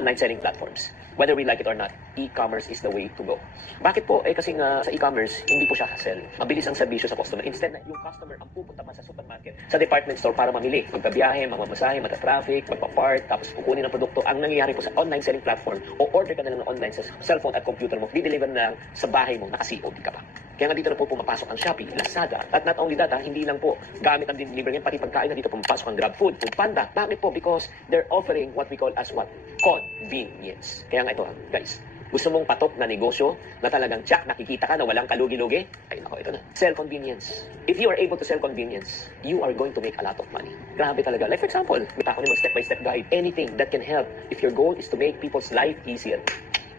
online selling platforms. Whether we like it or not, e-commerce is the way to go. Bakit po? Kasi nga sa e-commerce, hindi po siya hassle. Mabilis ang serbisyo sa customer. Instead na yung customer ang pupunta pa sa supermarket, sa department store para mamili. Magbabiyahe, mamamasahe, mata-traffic, magpa-park, tapos kukunin ang produkto. Ang nangyayari po sa online selling platform, o order ka na lang online sa cellphone at computer mo, di-deliver na lang sa bahay mo, naka-COD ka pa. Kaya nga dito na po pumapasok ang Shopee, Lazada, at not only that, hindi lang po gamit ang delivery ngayon, pati pagkain na dito pumapasok ang GrabFood, Foodpanda. Bakit po? Because they're offering what we call as what? Convenience. Kaya nga ito, guys. Gusto mong patok na negosyo na talagang tsak, nakikita ka na walang kalugi-lugi? Ay nako, ito na. Sell convenience. If you are able to sell convenience, you are going to make a lot of money. Grabe talaga. Like for example, may ako naman step-by-step guide. Anything that can help if your goal is to make people's life easier.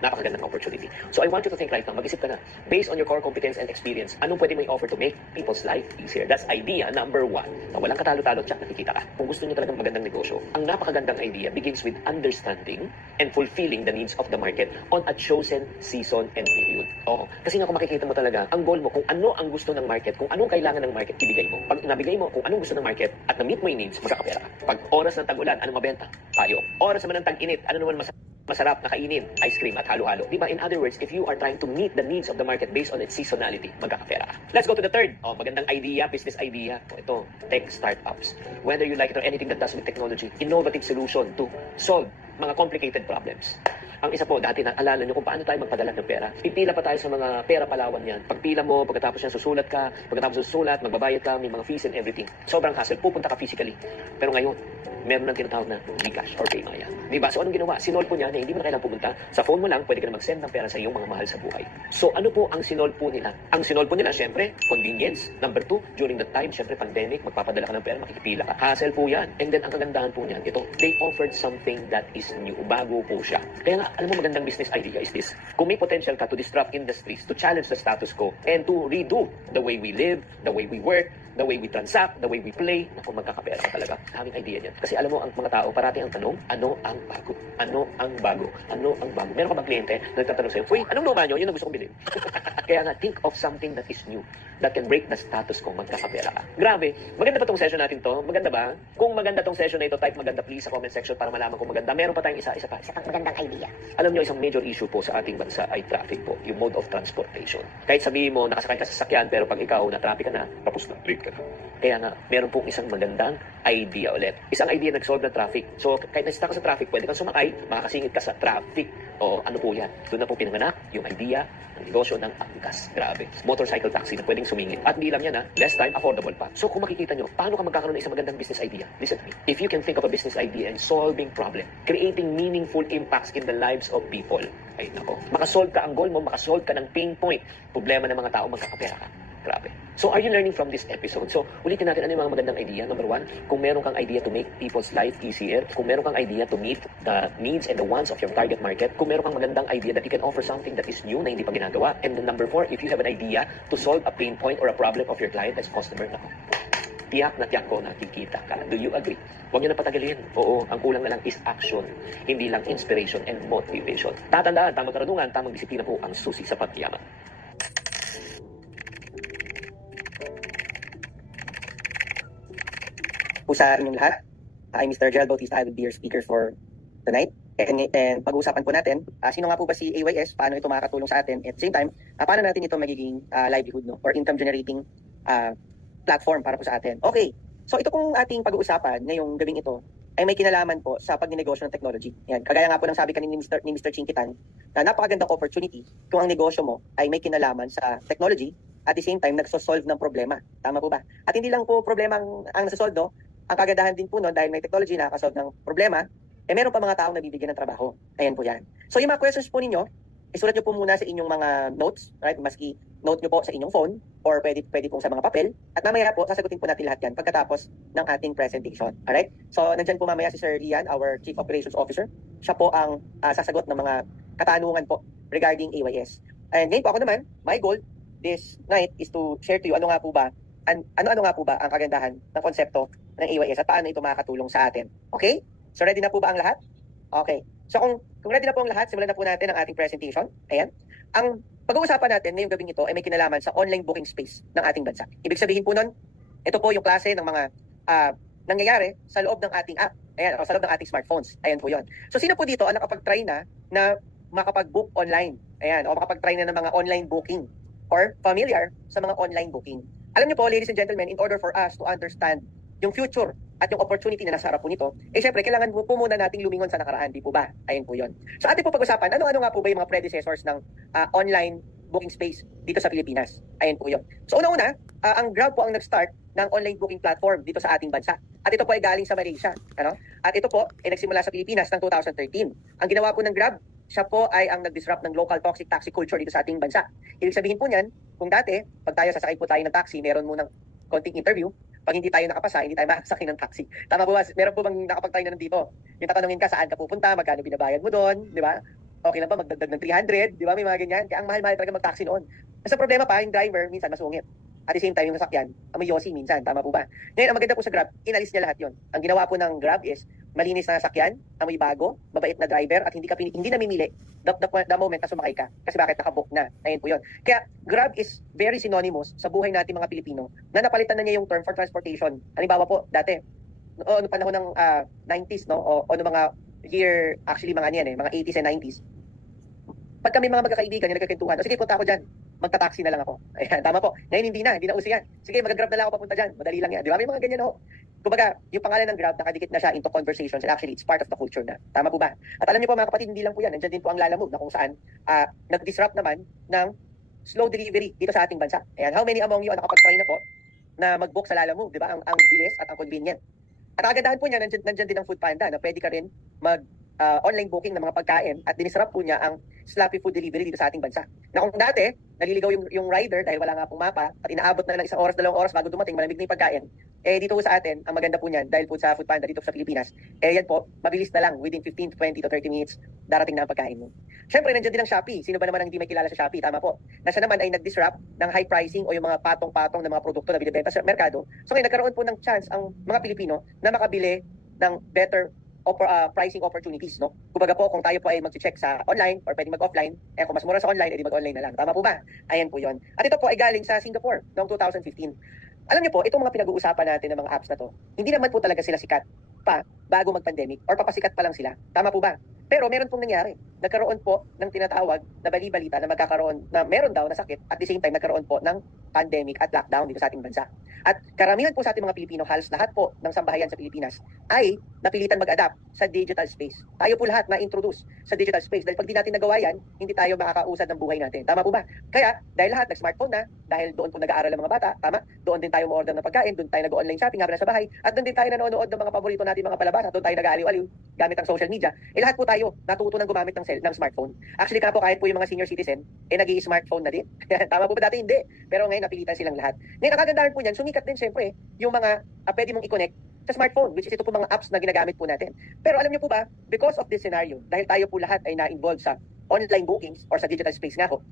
Napakagandang opportunity. So I want you to think right now, mag-isip ka na, based on your core competence and experience, anong pwede mo i-offer to make people's life easier? That's idea number 1. Na walang katalo-talo, tsak, nakikita ka. Kung gusto niyo talagang magandang negosyo, ang napakagandang idea begins with understanding and fulfilling the needs of the market on a chosen season and period. Oo. Kasi nga kung makikita mo talaga, ang goal mo, kung ano ang gusto ng market, kung anong kailangan ng market, ibigay mo. Pag nabigay mo kung anong gusto ng market at na-meet mo yung needs, magkakapera ka. Pag oras ng tag-ulan, anong mabenta? Tayo. Oras naman ng tag-init, ano naman masarap na kainin, ice cream at halo-halo. Diba? In other words, if you are trying to meet the needs of the market based on its seasonality, magkakapera ka. Let's go to the third. Magandang idea, business idea. Ito, tech startups. Whether you like it or anything that does with technology, innovative solution to solve mga complicated problems. Ang isa po, dati naalala nyo kung paano tayo magpadala ng pera. Pipila pa tayo sa mga pera palawan yan. Pagpila mo, pagkatapos yan susulat ka, pagkatapos susulat, magbabayad ka, may mga fees and everything. Sobrang hassle, pupunta ka physically. Pero ngayon, meron ng tinatawag na Gcash or Paymaya. Diba? So anong ginawa? Sinolve po niya na hindi mo na kailangang pumunta. Sa phone mo lang, pwede ka na mag-send ng pera sa iyong mga mahal sa buhay. So ano po ang sinolve po nila? Ang sinolve po nila, syempre, convenience. Number 2, during the time, syempre, pandemic, magpapadala ka ng pera, makikipila ka. Hassle po yan. And then, ang kagandahan po niyan, ito, they offered something that is new. Bago po siya. Kaya nga, alam mo, magandang business idea is this. Kung may potential ka to disrupt industries, to challenge the status quo, and to redo the way we live, the way we work, the way we transact, the way we play, naku, magkakapera ka talaga. Kaming idea niyan. Kasi alam mo, ang mga tao, parati ang tanong, ano ang bago? Ano ang bago? Ano ang bago? Meron ka bang kliyente na nagtatanong sa'yo, uy, anong luma nyo? Yun ang gusto kong bilhin. Kaya nga, think of something that is new, that can break the status quo, magkakapera ka. Grabe. Maganda pa tong session natin to. Maganda ba? Kung maganda tong session na ito, type maganda please sa comment section para malaman kung maganda. Meron pa tayong isa pang magandang idea. Alam nyo, isang major issue po sa ating bansa ay traffic po, yung mode of transportation. Kahit sabihin mo, nakasakay ka sa sasakyan, pero pag ikaw na-traffic ka na, tapos na, late ka na. Kaya nga, meron pong isang magandang idea ulit. Isang idea nag-solve ng traffic. So, kahit na-stuck ka sa traffic, pwede kang sumakay, makakasingit ka sa traffic. O ano po yan? Doon na po pinanganak yung idea ng negosyo ng angkas. Grabe. Motorcycle taxi na pwedeng sumingit. At di lang yan less time, affordable pa. So, kung makikita nyo, paano ka magkakaroon ng isang magandang business idea? Listen to me. If you can think of a business idea and solving problem, creating meaningful impacts in the lives of people, ay nako, makasolve ka ang goal mo, makasolve ka ng pain point, problema ng mga tao, magkakapera ka. Grabe. So, are you learning from this episode? So, ulitin natin ano yung mga magandang idea. Number 1, kung meron kang idea to make people's life easier, kung meron kang idea to meet the needs and the wants of your target market, kung meron kang magandang idea that you can offer something that is new na hindi pa ginagawa, and then number 4, if you have an idea to solve a pain point or a problem of your client as customer, nako, tiyak na tiyak ko nakikita ka. Do you agree? Huwag nyo na patagalin. Oo, ang kulang na lang is action, hindi lang inspiration and motivation. Tatandaan, tamang karunungan, tamang disiplina po ang susi sa pagyaman. Sa inyong lahat, I'm Mr. Gerald Bautista. I will be your speaker for tonight. And pag-uusapan po natin, sino nga po ba si AYS, paano ito makakatulong sa atin, at the same time, paano natin ito magiging livelihood, no, or income generating platform para po sa atin. Okay, so ito pong ating pag-uusapan ngayong gabing ito ay may kinalaman po sa pagnegosyo ng technology. Yan, kagaya nga po ng sabi kanina ni Mr. Chinkitan, na napakagandang opportunity kung ang negosyo mo ay may kinalaman sa technology at the same time nagsosolve ng problema. Tama po ba? At hindi lang po problema ang nasosolve, no? Ang kagandahan din po nun, dahil may technology na nakasolve ng problema, meron pa mga taong nabibigyan ng trabaho. Ayan po yan. So yung mga questions po ninyo, isulat nyo po muna sa inyong mga notes, right? Maski note nyo po sa inyong phone, or pwede po sa mga papel. At mamaya po, sasagutin po natin lahat yan pagkatapos ng ating presentation. Alright? So nandyan po mamaya si Sir Ian, our Chief Operations Officer. Siya po ang sasagot ng mga katanungan po regarding AYS. And ngayon po ako naman, my goal this night is to share to you ano nga po ba ang kagandahan ng konsepto ng AYS at paano ito makakatulong sa atin. Okay? So ready na po ba ang lahat? Okay. So kung ready na po ang lahat, simulan na po natin ang ating presentation. Ayan. Ang pag-uusapan natin ngayong gabing ito ay may kinalaman sa online booking space ng ating bansa. Ibig sabihin po nun, ito po yung klase ng mga nangyayari sa loob ng ating app. Ayan, o sa loob ng ating smartphones. Ayan po yun. So sino po dito ang nakapag-try na makapag-book online? Ayan, o makapag-try na ng mga online booking or familiar sa mga online booking. Alam niyo po, ladies and gentlemen, in order for us to understand yung future at yung opportunity na nasa harap po nito, syempre, kailangan po muna nating lumingon sa nakaraan, di po ba? Ayun po yun. So atin po pag-usapan, ano-ano nga po ba yung mga predecessors ng online booking space dito sa Pilipinas? Ayun po yun. So una-una, ang Grab po ang nag-start ng online booking platform dito sa ating bansa. At ito po ay galing sa Malaysia. Ano? At ito po ay nagsimula sa Pilipinas ng 2013. Ang ginawa po ng Grab, siya po ay ang nag-disrupt ng local toxic taxi culture dito sa ating bansa. Ibig sabihin po niyan, kung dati, pag tayo sasakay po tayo ng taxi, meron munang konting interview. Pag hindi tayo nakapasa, hindi tayo makasakay ng taxi. Tama po ba? Meron po bang nakapag-tayo na nandito? Yung tatanungin ka, saan ka pupunta, magkano binabayad mo doon, di ba? Okay lang ba magdagdag ng 300, di ba? May mga ganyan. Kaya ang mahal-mahal talaga mag-taxi noon. Sa problema pa, yung driver, minsan masungit. At the same time, yung sasakyan, amoy yosi minsan. Tama po ba? Ngayon, ang maganda po sa Grab, inalis niya lahat yon. Ang ginawa po ng Grab is, malinis na sasakyan, amoy bago, mabait na driver, at hindi namimili the moment na sumakay ka. Kasi bakit nakabook na. Ayun po yun. Kaya Grab is very synonymous sa buhay natin mga Pilipino na napalitan na niya yung term for transportation. Halimbawa po, dati, noong panahon ng 90s, no? O noong mga year, actually mga yan mga 80s and 90s. Pag kami mga magkakaibigan yung nagkakentuhan, sige, punta ako dyan. Magta-taxi na lang ako. Ayan, tama po. Ngayon hindi na uso yan. Sige, mag-Grab na lang ako papunta dyan. Madali lang yan. Di ba? May mga ganyan ho. Kumbaga, yung pangalan ng Grab, nakadikit na siya into conversations and actually it's part of the culture na. Tama po ba? At alam niyo po mga kapatid, hindi lang po yan. Nandiyan din po ang Lalamove na kung saan nag-disrupt naman ng slow delivery dito sa ating bansa. Ayan, how many among you ang nakapag-try na po na mag-book sa Lalamove? Di ba? Ang bilis at ang convenient. At ang kagandahan po niya, nandiyan din ang Food Panda na pwede ka rin online booking ng mga pagkain at dinisrupt po niya ang sloppy food delivery dito sa ating bansa. Na kung dati, naliligaw yung rider dahil wala nga pong mapa at inaabot na lang 1 oras, 2 oras bago dumating, malamig na yung pagkain. Dito po sa atin, ang maganda po niyan, dahil po sa Food Panda dito sa Pilipinas, yan po, mabilis na lang, within 15 to 20 to 30 minutes, darating na ang pagkain mo. Siyempre, nandiyan din ang Shopee. Sino ba naman ang hindi may kilala sa Shopee? Tama po. Na siya naman ay nag-disrupt ng high pricing o yung mga patong-patong na mga produkto na binibenta sa merkado. So ngayon, nagkaroon po ng chance ang mga Pilipino na makabili ng better pricing opportunities, no? Kumbaga po, kung tayo po ay mag-check sa online or pwedeng mag-offline, kung mas mura sa online, edi mag-online na lang. Tama po ba? Ayan po yon. At ito po ay galing sa Singapore noong 2015. Alam niyo po, itong mga pinag-uusapan natin ng mga apps na to, hindi naman po talaga sila sikat pa bago mag-pandemic or papasikat pa lang sila. Tama po ba? Pero meron pong nangyari. Nagkaroon po ng tinatawag na bali-balita na magkakaroon na meron daw na sakit at the same time nagkaroon po ng pandemic at lockdown dito sa ating bansa. At karamihan po sa ating mga Pilipino, halos lahat po ng sambahayan sa Pilipinas ay napilitan mag-adapt sa digital space. Tayo po lahat na-introduce sa digital space dahil pag di natin nagawa yan, hindi tayo makakausad ng buhay natin. Tama po ba? Kaya dahil lahat nag-smartphone na, dahil doon po nag-aaral ang mga bata, tama? Doon din tayo mo-order ng pagkain, doon tayo nag-online shopping habang nasa bahay, at doon din tayo nanonood ng mga paborito natin mga palabas, at doon tayo nag-aaliw-aliw gamit ang social media. Lahat po tayo natuto ng gumamit ng smartphone. Actually, ka po kahit po yung mga senior citizen, nag-i-smartphone na din. Tama po ba dati? Hindi. Pero ngayon napilitan silang lahat. Ngayon, ang kagandahan po niyan, sumikat din syempre yung mga pwede mong i-connect sa smartphone, which is ito po mga apps na ginagamit po natin. Pero alam niyo po ba, because of this scenario, dahil tayo po lahat ay na-involved sa online bookings or sa digital space nga ho,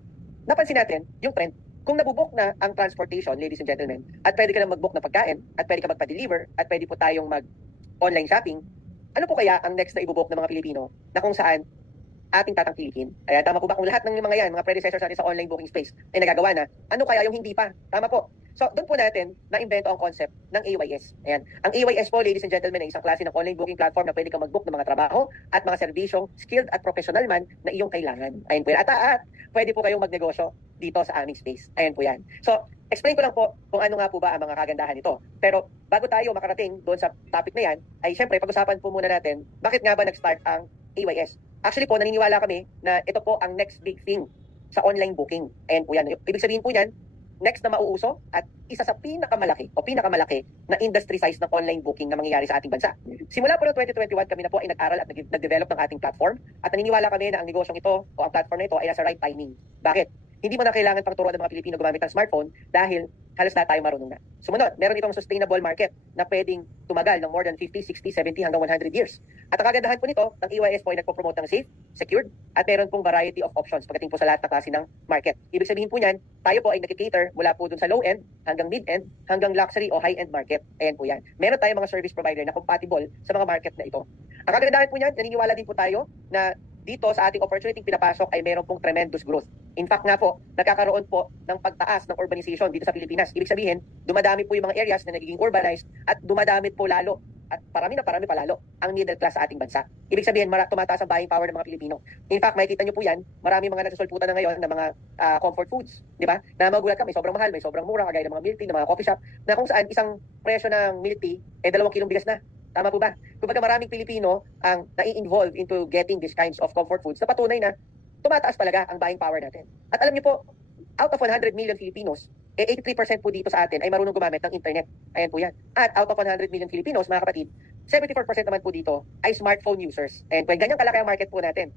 napansin natin yung trend, kung nabubook na ang transportation, ladies and gentlemen, at pwede ka na mag-book na pagkain, at pwede ka magpa-deliver, at pwede po tayong mag-online shopping, ano po kaya ang next na ibubook ng mga Pilipino na kung saan ating tatangkilikin? Ayan, tama po ba? Kung lahat ng mga yan, mga predecessors natin sa online booking space ay nagagawa na, ano kaya yung hindi pa? Tama po. So, doon po natin na-invento ang concept ng AYS. Ayan. Ang AYS po, ladies and gentlemen, ay isang klase ng online booking platform na pwede kang mag-book ng mga trabaho at mga serbisyong skilled at professional man na iyong kailangan. Ayan po yan. At pwede po kayong magnegosyo dito sa aming space. Ayan po yan. So, explain ko lang po kung ano nga po ba ang mga kagandahan nito. Pero bago tayo makarating doon sa topic na yan, ay syempre, pag-usapan po muna natin, bakit nga ba nag-start ang AYS? Actually po, naniniwala kami na ito po ang next big thing sa online booking. Ayan po yan. Ibig sabihin po yan, next na mauuso at isa sa pinakamalaki na industry size ng online booking na mangyayari sa ating bansa. Simula po noong 2021, kami na po ay nag-aral at nag-develop ng ating platform at naniniwala kami na ang negosyong ito o ang platform na ito ay nasa right timing. Bakit? Hindi mo na kailangan pang turuan ng mga Pilipino gumamit ng smartphone dahil halos lahat tayo marunong na. Sumunod, meron itong sustainable market na pwedeng tumagal ng more than 50, 60, 70 hanggang 100 years. At ang kagandahan po nito, ang EYS po ay nagpo-promote ng safe, secured, at meron pong variety of options pagdating po sa lahat ng klase ng market. Ibig sabihin po niyan, tayo po ay nag-cater mula po dun sa low-end hanggang mid-end hanggang luxury o high-end market. Ayan po yan. Meron tayong mga service provider na compatible sa mga market na ito. Ang kagandahan po niyan, naniniwala din po tayo na dito sa ating opportunity pinapasok ay meron pong tremendous growth. In fact nga po, nagkakaroon po ng pagtaas ng urbanization dito sa Pilipinas. Ibig sabihin, dumadami po yung mga areas na nagiging urbanized at dumadami po lalo at parami palalo ang middle class sa ating bansa. Ibig sabihin, tumataas ang buying power ng mga Pilipino. In fact, makikita nyo po yan, marami mga nagsusulputan na ngayon ng mga comfort foods, di ba? Na magulat ka, may sobrang mahal, may sobrang mura, kagaya ng mga milk tea, ng mga coffee shop, na kung saan isang presyo ng milk tea, 2 kilong bigas na. Tama po ba? Kumbaga maraming Pilipino ang nai-involve into getting these kinds of comfort foods na patunay na tumataas talaga ang buying power natin. At alam niyo po, out of 100 million Filipinos, 83% po dito sa atin ay marunong gumamit ng internet. Ayan po yan. At out of 100 million Filipinos, mga kapatid, 74% naman po dito ay smartphone users. Ayan po, ganyan kalaki ang market po natin.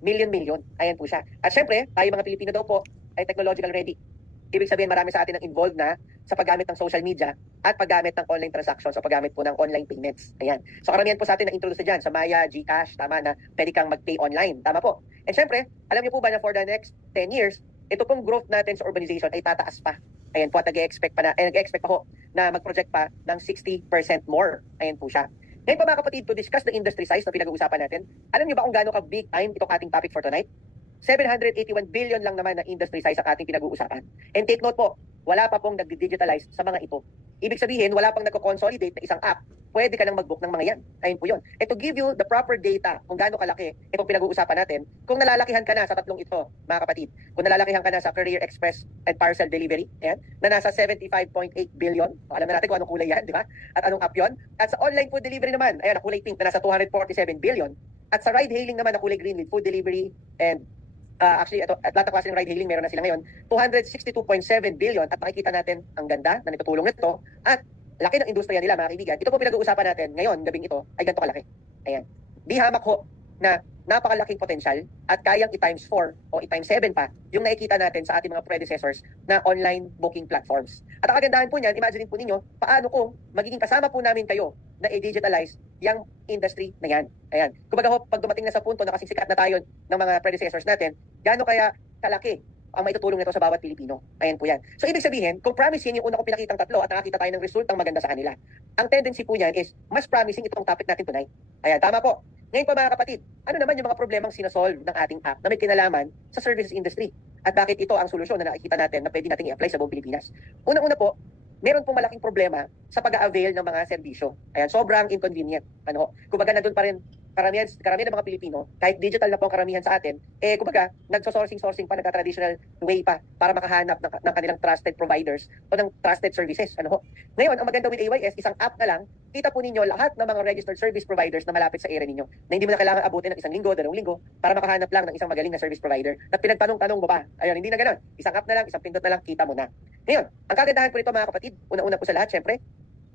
Million. Ayan po siya. At syempre, tayo mga Pilipino daw po ay technological ready. Ibig sabihin, marami sa atin ang involved na sa paggamit ng social media at paggamit ng online transactions o paggamit po ng online payments. Ayan. So karamihan po sa atin na introduce dyan sa Maya, GCash, tama na pwede kang mag-pay online. Tama po. And syempre, alam niyo po ba na for the next 10 years, ito pong growth natin sa urbanization ay tataas pa. Ayan po, at nag-expect pa ho na mag-project pa ng 60% more. Ayan po siya. Ngayon pa mga kapatid, to discuss the industry size na pinag-uusapan natin, alam niyo ba kung gaano ka big time itong ating topic for tonight? 781 billion lang naman na industry size ang ating pinag-uusapan. And take note po, wala pa pong nag-digitalize sa mga ito. Ibig sabihin, wala pang nagko-consolidate na isang app. Pwede ka nang mag-book ng mga yan. Ayun po yun. And to give you the proper data kung gaano kalaki itong pinag-uusapan natin, kung nalalakihan ka na sa tatlong ito, mga kapatid, kung nalalakihan ka na sa Career Express and Parcel Delivery, ayan, na nasa 75.8 billion. O, alam na natin kung anong kulay yan, di ba? At anong app yun? At sa online food delivery naman, ayan, na kulay pink na nasa 247 billion. At sa ride-hailing naman na kulay green with food delivery and actually, ito, at lahat ng klase ng ride-hailing meron na sila ngayon, 262.7 billion at makikita natin ang ganda na natutulong nito at laki ng industriya nila, mga kaibigan. Ito po pinag-uusapan natin ngayon, gabing ito, ay ganito kalaki. Ayan. Di hamak ho na napakalaking potensyal at kayang i-times 4 o i-times 7 pa yung nakikita natin sa ating mga predecessors na online booking platforms. At ang kagandahan po niyan, imagine po ninyo, paano kung magiging kasama po namin kayo na i-digitalize yung industry na yan. Ayan. Kumbaga ho, pag dumating na sa punto na kasing sikat na tayo ng mga predecessors natin, gaano kaya kalaki ang maitutulong nito sa bawat Pilipino. Ayan po yan. So, ibig sabihin, kung promising yung una kong pinakitang tatlo at nakakita tayo ng resultang maganda sa kanila, ang tendency po yan is mas promising itong topic natin tonight. Ayan, tama po. Ngayon po mga kapatid, ano naman yung mga problemang sinasolve ng ating app na may kinalaman sa services industry? At bakit ito ang solusyon na nakikita natin na pwede natin i-apply sa buong Pilipinas? Unang-una po, meron pong malaking problema sa pag-a-avail ng mga serbisyo. Ayan, sobrang inconvenient. Ano, kumbaga na doon pa rin karamihan ng mga Pilipino, kahit digital na po ang karamihan sa atin, kumbaga, nagsosourcing pa, nagka-traditional way pa para makahanap ng kanilang trusted providers o ng trusted services. Ano ho? Ngayon, ang maganda with AYS, isang app na lang, kita po ninyo lahat ng mga registered service providers na malapit sa area ninyo, na hindi mo na kailangan abutin ng 1 linggo, 2 linggo, para makahanap lang ng isang magaling na service provider at pinagtanong-tanong mo pa. Ayun, hindi na ganoon. Isang app na lang, isang pindot na lang, kita mo na. Ngayon, ang kagandahan po nito mga kapatid, una-una po sa lahat, syempre,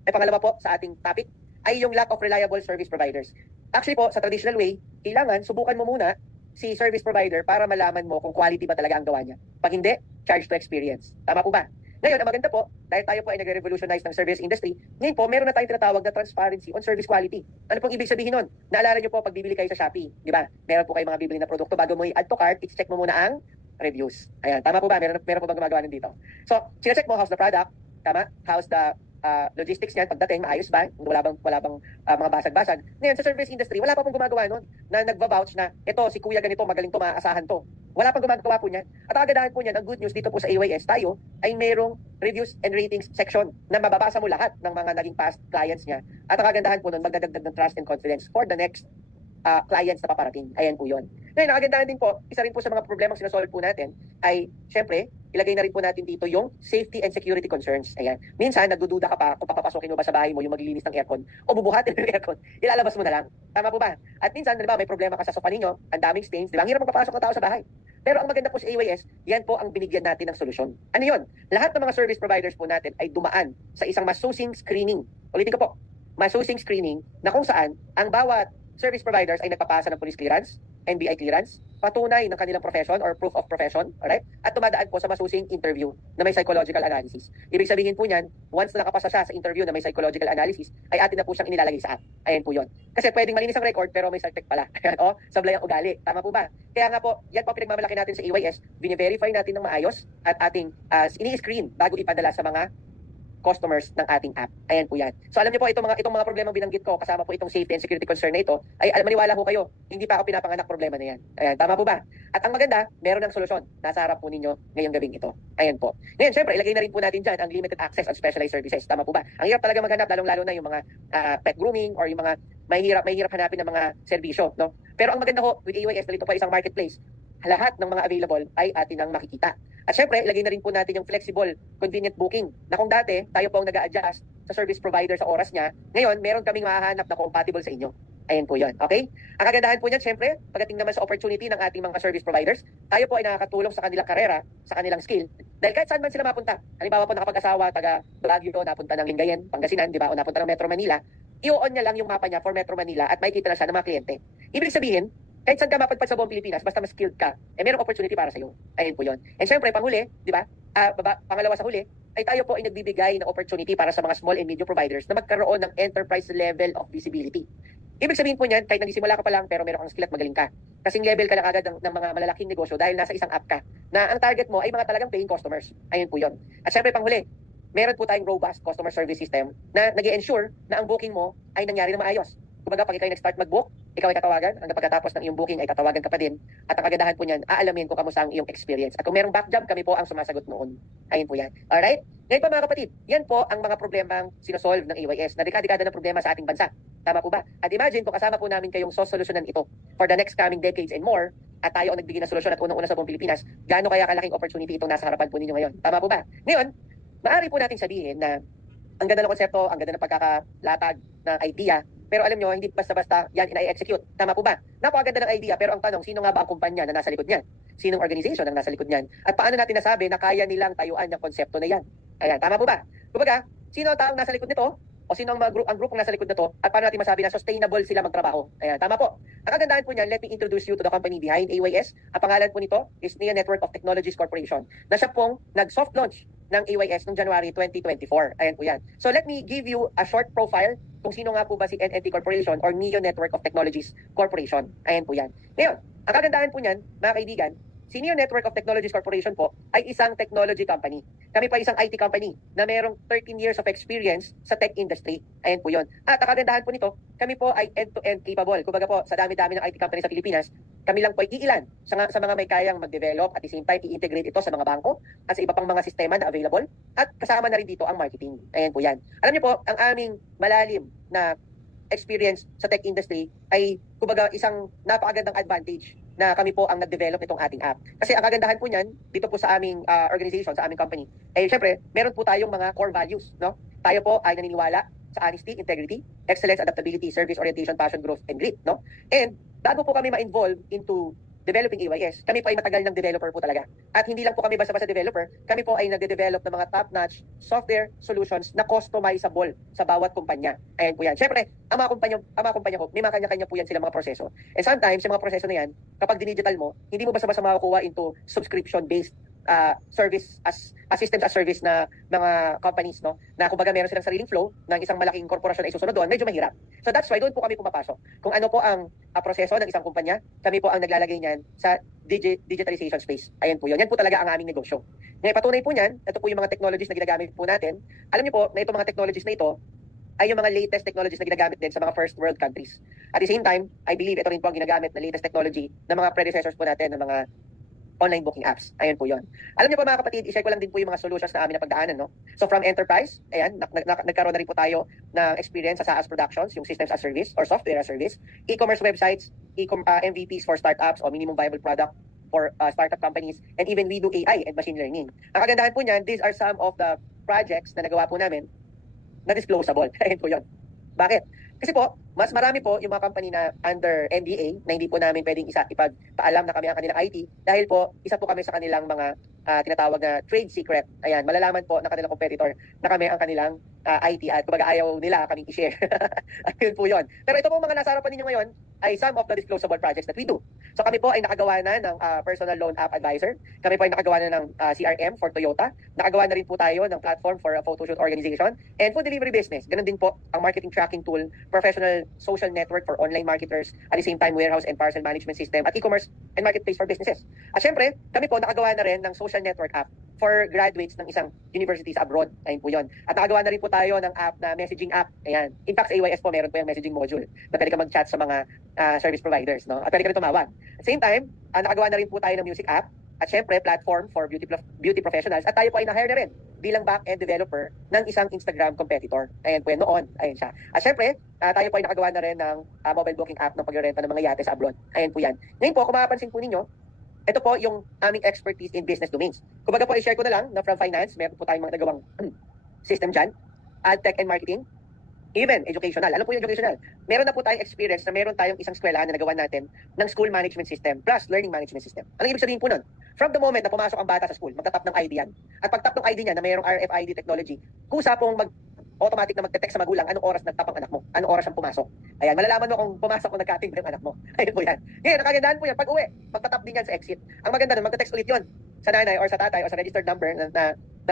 ay pangalawa po sa ating topic, ay yung lack of reliable service providers. Actually po, sa traditional way, kailangan subukan mo muna si service provider para malaman mo kung quality ba talaga ang gawa niya. Pag hindi, charge to experience. Tama po ba? Ngayon, ang maganda po, dahil tayo po ay nagre-revolutionize ng service industry, ngayon po, meron na tayong tinatawag na transparency on service quality. Ano pong ibig sabihin nun? Naalala nyo po, pag bibili kayo sa Shopee, di ba? Meron po kayo mga bibili na produkto, bago mo i-add to cart, i-check mo muna ang reviews. Ayan, tama po ba? Meron po bang gumagawa nun dito? So, sina-check mo how's the product, tama? How's the logistics niyan, pagdating, maayos ba? Wala bang mga basag-basag. Ngayon, sa service industry, wala pa pong gumagawa nun na nagva-vouch na, ito, si kuya ganito, magaling to, maaasahan to. Wala pang gumagawa po niyan. At ang kagandahan po niyan, ang good news dito po sa AYS, tayo ay merong reviews and ratings section na mababasa mo lahat ng mga naging past clients niya. At ang kagandahan po nun, magdadagdag ng trust and confidence for the next clients na paparating. Ayan po yun. Ngayon, ang kagandahan din po, isa rin po sa mga problemang sinasolve po natin ay, syempre, ilagay na rin po natin dito yung safety and security concerns. Ayan. Minsan, nagdududa ka pa kung papapasokin mo ba sa bahay mo yung maglilinis ng aircon o bubuhatin ng aircon. Ilalabas mo na lang. Tama po ba? At minsan, diba, may problema ka sa sofa ninyo, ang daming stains, diba? Ang hirap magpapasok ng tao sa bahay. Pero ang maganda po sa AYS, yan po ang binigyan natin ng solusyon. Ano yun? Lahat ng mga service providers po natin ay dumaan sa isang masusing screening. Ulitin ko po, masusing screening na kung saan ang bawat service providers ay nagpapasa ng police clearance, NBI clearance, patunay ng kanilang profession or proof of profession, alright? At tumadaan po sa masusing interview na may psychological analysis. Ibig sabihin po niyan, once na nakapasa siya sa interview na may psychological analysis, ay atin na po siyang inilalagay sa app. Ayan po yun. Kasi pwedeng malinis ang record pero may self-check pala. O, sablay ang ugali. Tama po ba? Kaya nga po, yan po pinagmamalaki natin sa AYS, bine-verify natin ng maayos at ating ini-screen bago ipadala sa mga customers ng ating app. Ayan po yan. So alam niyo po, itong mga problema binanggit ko, kasama po itong safety and security concern na ito, ay maniwala po kayo, hindi pa ako pinapanganak problema na yan. Ayan, tama po ba? At ang maganda, meron ng solusyon. Nasa harap po ninyo ngayong gabing ito. Ayan po. Ngayon, syempre, ilagay na rin po natin dyan ang limited access on specialized services. Tama po ba? Ang hirap talaga maghanap, lalong-lalo na yung mga pet grooming or yung mga may hirap hanapin ng mga serbisyo, no? Pero ang maganda ho, with AYS, dito po isang marketplace, lahat ng mga available ay atin ang makikita. At syempre, ilagay na rin po natin yung flexible, convenient booking na kung dati, tayo po ang nag-a-adjust sa service provider sa oras niya, ngayon, meron kaming mahahanap na compatible sa inyo. Ayan po yan. Okay? Ang kagandahan po niyan, syempre, pagdating naman sa opportunity ng ating mga service providers, tayo po ay nakakatulong sa kanilang karera, sa kanilang skill. Dahil kahit saan man sila mapunta, halimbawa po nakapag-asawa, taga Baguio, napunta ng Lingayen, Pangasinan, di ba? O napunta ng Metro Manila, i-on niya lang yung mapa niya for Metro Manila at makikita na siya ng mga kliyente. Ibig sabihin, kahit saan ka mapadpad sa buong Pilipinas, basta mas skilled ka, merong opportunity para sa iyo. Ayun po yun. And syempre, panghuli, di ba? Pangalawa sa huli, ay tayo po ay nagbibigay ng opportunity para sa mga small and medium providers na magkaroon ng enterprise level of visibility. Ibig sabihin po niyan, kahit nagsisimula ka pa lang pero meron kang skill at magaling ka. Kasing level ka lang agad ng mga malalaking negosyo dahil nasa isang app ka na ang target mo ay mga talagang paying customers. Ayun po yun. At syempre, panghuli, meron po tayong robust customer service system na nag-i-ensure na ang booking mo ay nangyari na maayos. Kumbaga, pag ikaw ay nag-start mag-book, ikaw ay tatawagan, hanggang pagkatapos ng iyong booking ay tatawagan ka pa din. At ang kagandahan po niyan, aalamin kung kamusta ang iyong experience. At kung merong back job, kami po ang sumasagot noon. Ayun po yan. Alright? Ngayon pa mga kapatid, yan po ang mga problemang sinosolve ng AYS na dekada-dekada ng problema sa ating bansa. Tama po ba? At imagine kung kasama po namin kayong solusyonan ito for the next coming decades and more, at tayo ang nagbigay ng solusyon at unang-una sa buong Pilipinas, gaano kaya kalaking opportunity itong nasa harapan po ninyo ngayon? Tama po ba? Ngayon, maaari po natin sabihin na ang ganda ng konsepto, ang ganda ng pagkakalatag ng idea, pero alam nyo, hindi basta-basta yan ina-execute. Tama po ba? Napakaganda ng idea, pero ang tanong, sino nga ba ang kumpanya na nasa likod niyan? Sinong organization ang nasa likod niyan? At paano natin nasabi na kaya nilang tayuan yung konsepto na yan? Ayan, tama po ba? Kumbaga, sino ang taong nasa likod nito? O sino ang grupong nasa likod na to? At paano natin masabi na sustainable sila magtrabaho? Ayan, tama po. Ang kagandahan po niyan, let me introduce you to the company behind AYS. Ang pangalan po nito is NEO Network of Technologies Corporation. Na siya pong nag-soft launch ng AYS noong January 2024. Ayan po yan. So let me give you a short profile kung sino nga po ba si NNT Corporation or NEO Network of Technologies Corporation. Ayan po yan. Ngayon, ang kagandahan po niyan, mga kaibigan, si NEO Network of Technologies Corporation po ay isang technology company. Kami pa isang IT company na mayroong 13 years of experience sa tech industry. Ayan po yun. At ang kagandahan po nito, kami po ay end-to-end capable. Kumbaga po, sa dami-dami ng IT company sa Pilipinas, kami lang po ay iilan sa mga may kayang mag-develop at the same time i-integrate ito sa mga bangko at sa iba pang mga sistema na available. At kasama na rin dito ang marketing. Ayan po yan. Alam niyo po, ang aming malalim na experience sa tech industry ay kumbaga isang napakagandang advantage na kami po ang nag-develop nitong ating app. Kasi ang kagandahan po niyan, dito po sa aming organization, sa aming company, eh syempre, meron po tayong mga core values, no? Tayo po ay naniniwala sa honesty, integrity, excellence, adaptability, service orientation, passion, growth, and grit, no? And bago po kami ma-involve into developing AYS, kami po ay matagal ng developer po talaga. At hindi lang po kami basta-basta developer, kami po ay nagde-develop ng mga top-notch software solutions na customizable sa bawat kumpanya. Ayan po yan. Siyempre, ang mga kumpanya po, may mga kanya-kanya po yan sila mga proseso. And sometimes, yung mga proseso na yan, kapag dinigital mo, hindi mo basta-basta makakuha into subscription-based service as systems as service na mga companies, no, na kumbaga meron silang sariling flow ng isang malaking korporasyon ay susunod doon, medyo mahirap. So that's why doon po kami pumapasok. Kung ano po ang proseso ng isang kumpanya, kami po ang naglalagay niyan sa digitalization space. Ayan po yun. Yan po talaga ang aming negosyo. Ngayon, patunay po niyan, ito po yung mga technologies na ginagamit po natin. Alam niyo po na itong mga technologies na ito ay yung mga latest technologies na ginagamit din sa mga first world countries. At the same time, I believe ito rin po ang ginagamit na latest technology ng mga predecessors po natin, ng mga online booking apps. Ayan po yun. Alam niyo po mga kapatid, i-share ko lang din po yung mga solutions na amin na pagdaanan, no? So from enterprise, ayan, nagkaroon na rin po tayo ng experience sa SaaS productions, yung systems as service or software as service, e-commerce websites, MVPs for startups o minimum viable product for startup companies, and even we do AI and machine learning. Ang kagandahan po niyan, these are some of the projects na nagawa po namin na disclosable. Ayan po yun. Bakit? Kasi po, mas marami po yung mga company na under NDA na hindi po namin pwedeng ipagpaalam na kami ang kanilang IT dahil po, isa po kami sa kanilang mga tinatawag na trade secret. Ayan, malalaman po ng kanilang competitor na kami ang kanilang IT at kumbaga ayaw nila kaming i-share. Ayun po yun. Pero ito po mga nasa harapan ninyo ngayon ay some of the disclosable projects that we do. So kami po ay nakagawa na ng personal loan app advisor. Kami po ay nakagawa na ng CRM for Toyota. Nakagawa na rin po tayo ng platform for a photoshoot organization and food delivery business. Ganun din po ang marketing tracking tool, professional social network for online marketers, at the same time warehouse and parcel management system at e-commerce and marketplace for businesses. At syempre, kami po nakagawa na rin ng social network app for graduates ng isang university sa abroad. Ayun po yun. At nakagawa na rin po tayo ng app na messaging app. Ayan. In fact, sa AYS po, meron po yung messaging module na pwede ka mag-chat sa mga service providers. No? At pwede ka rin tumawag. At same time, nakagawa na rin po tayo ng music app. At syempre, platform for beauty professionals. At tayo po ay na-hire na rin bilang back-end developer ng isang Instagram competitor. Ayan po yan, noon. Ayan siya. At syempre, tayo po ay nakagawa na rin ng mobile booking app ng pagrerenta ng mga yate sa abroad. Ayan po yan. Ngayon po, kung mapapansin po ninyo, ito po yung aming expertise in business domains. Kumbaga po, i-share ko na lang na from finance, meron po tayong mga nagawang system dyan, ad tech and marketing, even educational. Ano po yung educational? Meron na po tayong experience na meron tayong isang eskwelahan na nagawa natin ng school management system plus learning management system. Anong ibig sabihin po nun? From the moment na pumasok ang bata sa school, magtatap ng ID yan. At pagtap ng ID niya na mayroong RFID technology, kusa pong automatic na magte-text sa magulang anong oras nagtap ang anak mo, anong oras siyang pumasok. Ayan, malalaman mo kung pumasok o nagkating yung anak mo. Ayun po yan. Ngayon, nakagandahan po yan. Pag uwi, magtatap din yan sa exit. Ang maganda nun, magte-text ulit yun sa nanay or sa tatay or sa registered number ng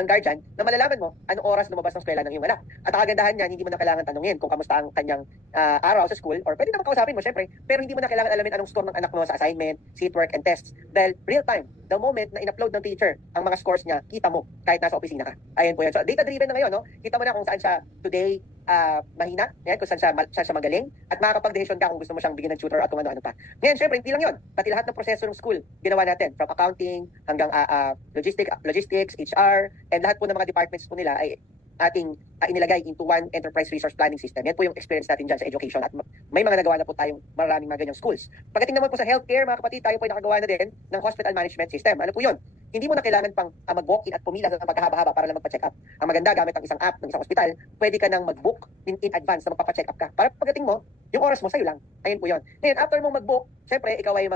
guardian na malalaman mo anong oras lumabas ng eskwela ng iyong anak. At ang kagandahan niyan, hindi mo na kailangan tanungin kung kamusta ang kanyang araw sa school or pwede naman kausapin mo, syempre, pero hindi mo na kailangan alamin anong score ng anak mo sa assignment, seatwork, and tests. Dahil real time, the moment na in-upload ng teacher ang mga scores niya, kita mo kahit nasa opisina ka. Ayun po yan. So, data-driven na ngayon, no? Kita mo na kung saan siya today mahina, yan, kung saan siya magaling, at makakapag-decision ka kung gusto mo siyang bigyan ng tutor at kung ano-ano pa. Ngayon, syempre, hindi lang yun. Pati lahat ng proseso ng school, ginawa natin. From accounting hanggang logistics, HR, and lahat po ng mga departments po nila ay ating inilagay into one enterprise resource planning system. Yan po yung experience natin dyan sa education at may mga nagawa na po tayong maraming mga ganyang schools. Pagdating naman po sa healthcare, mga kapatid, tayo po ay nakagawa na din ng hospital management system. Ano po yun? Hindi mo na kailangan pang mag-walk-in at pumila sa pagkahaba-haba para lang magpa-check up. Ang maganda, gamit ang isang app ng isang hospital, pwede ka nang mag-book in advance na magpapa-check up ka. Para pagdating mo, yung oras mo sa'yo lang. Ayun po yun. Ngayon, after mo mag-book, syempre, ikaw ay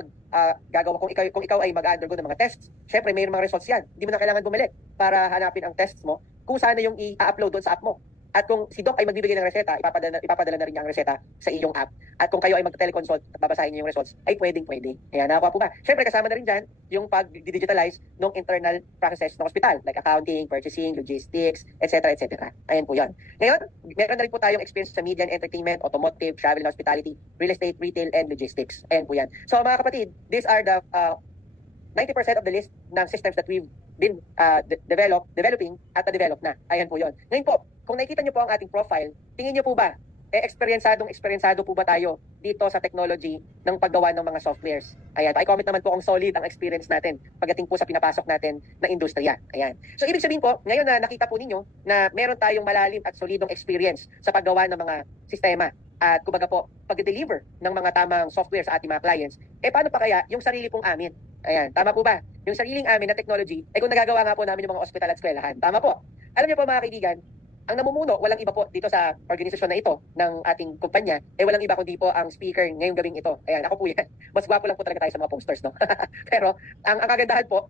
gagawa, kung ikaw ay mag-undergo ng mga tests, syempre, may mga results yan. Hindi mo na kailangan bumalik para hanapin ang tests mo kung saan na yung i-upload doon sa app mo. At kung si Doc ay magbibigay ng reseta, ipapadala na rin niya ang reseta sa iyong app. At kung kayo ay mag-teleconsult at babasahin niyo yung results, ay pwede. Ayan, nakakuha po ba? Siyempre, kasama na rin dyan yung pag-digitalize ng internal processes ng hospital, like accounting, purchasing, logistics, etc. Ayan po yan. Ngayon, meron na rin po tayong experience sa media and entertainment, automotive, travel and hospitality, real estate, retail, and logistics. Ayan po yan. So, mga kapatid, these are the 90% of the list ng systems that we've been developing at na-develop na. Ayan po yun. Ngayon po, kung nakikita nyo po ang ating profile, tingin nyo po ba, eksperyensado po ba tayo dito sa technology ng paggawa ng mga softwares? Ayan, i-comment naman po kung solid ang experience natin pagdating po sa pinapasok natin na industriya. Ayan. So, ibig sabihin po, ngayon na nakita po ninyo na meron tayong malalim at solidong experience sa paggawa ng mga sistema at kumbaga po, pag-deliver ng mga tamang software sa ating mga clients, paano pa kaya yung sarili pong amin? Ayan, tama po ba? Yung sariling amin na technology, kung nagagawa nga po namin yung mga ospital at eskwelahan. Tama po. Alam niyo po mga kaibigan, ang namumuno, walang iba po dito sa organisasyon na ito ng ating kumpanya, walang iba kundi po ang speaker ngayong gabing ito. Ayan, ako po yan. Mas gwapo lang po talaga tayo sa mga posters, no? Pero, ang kagandahan po,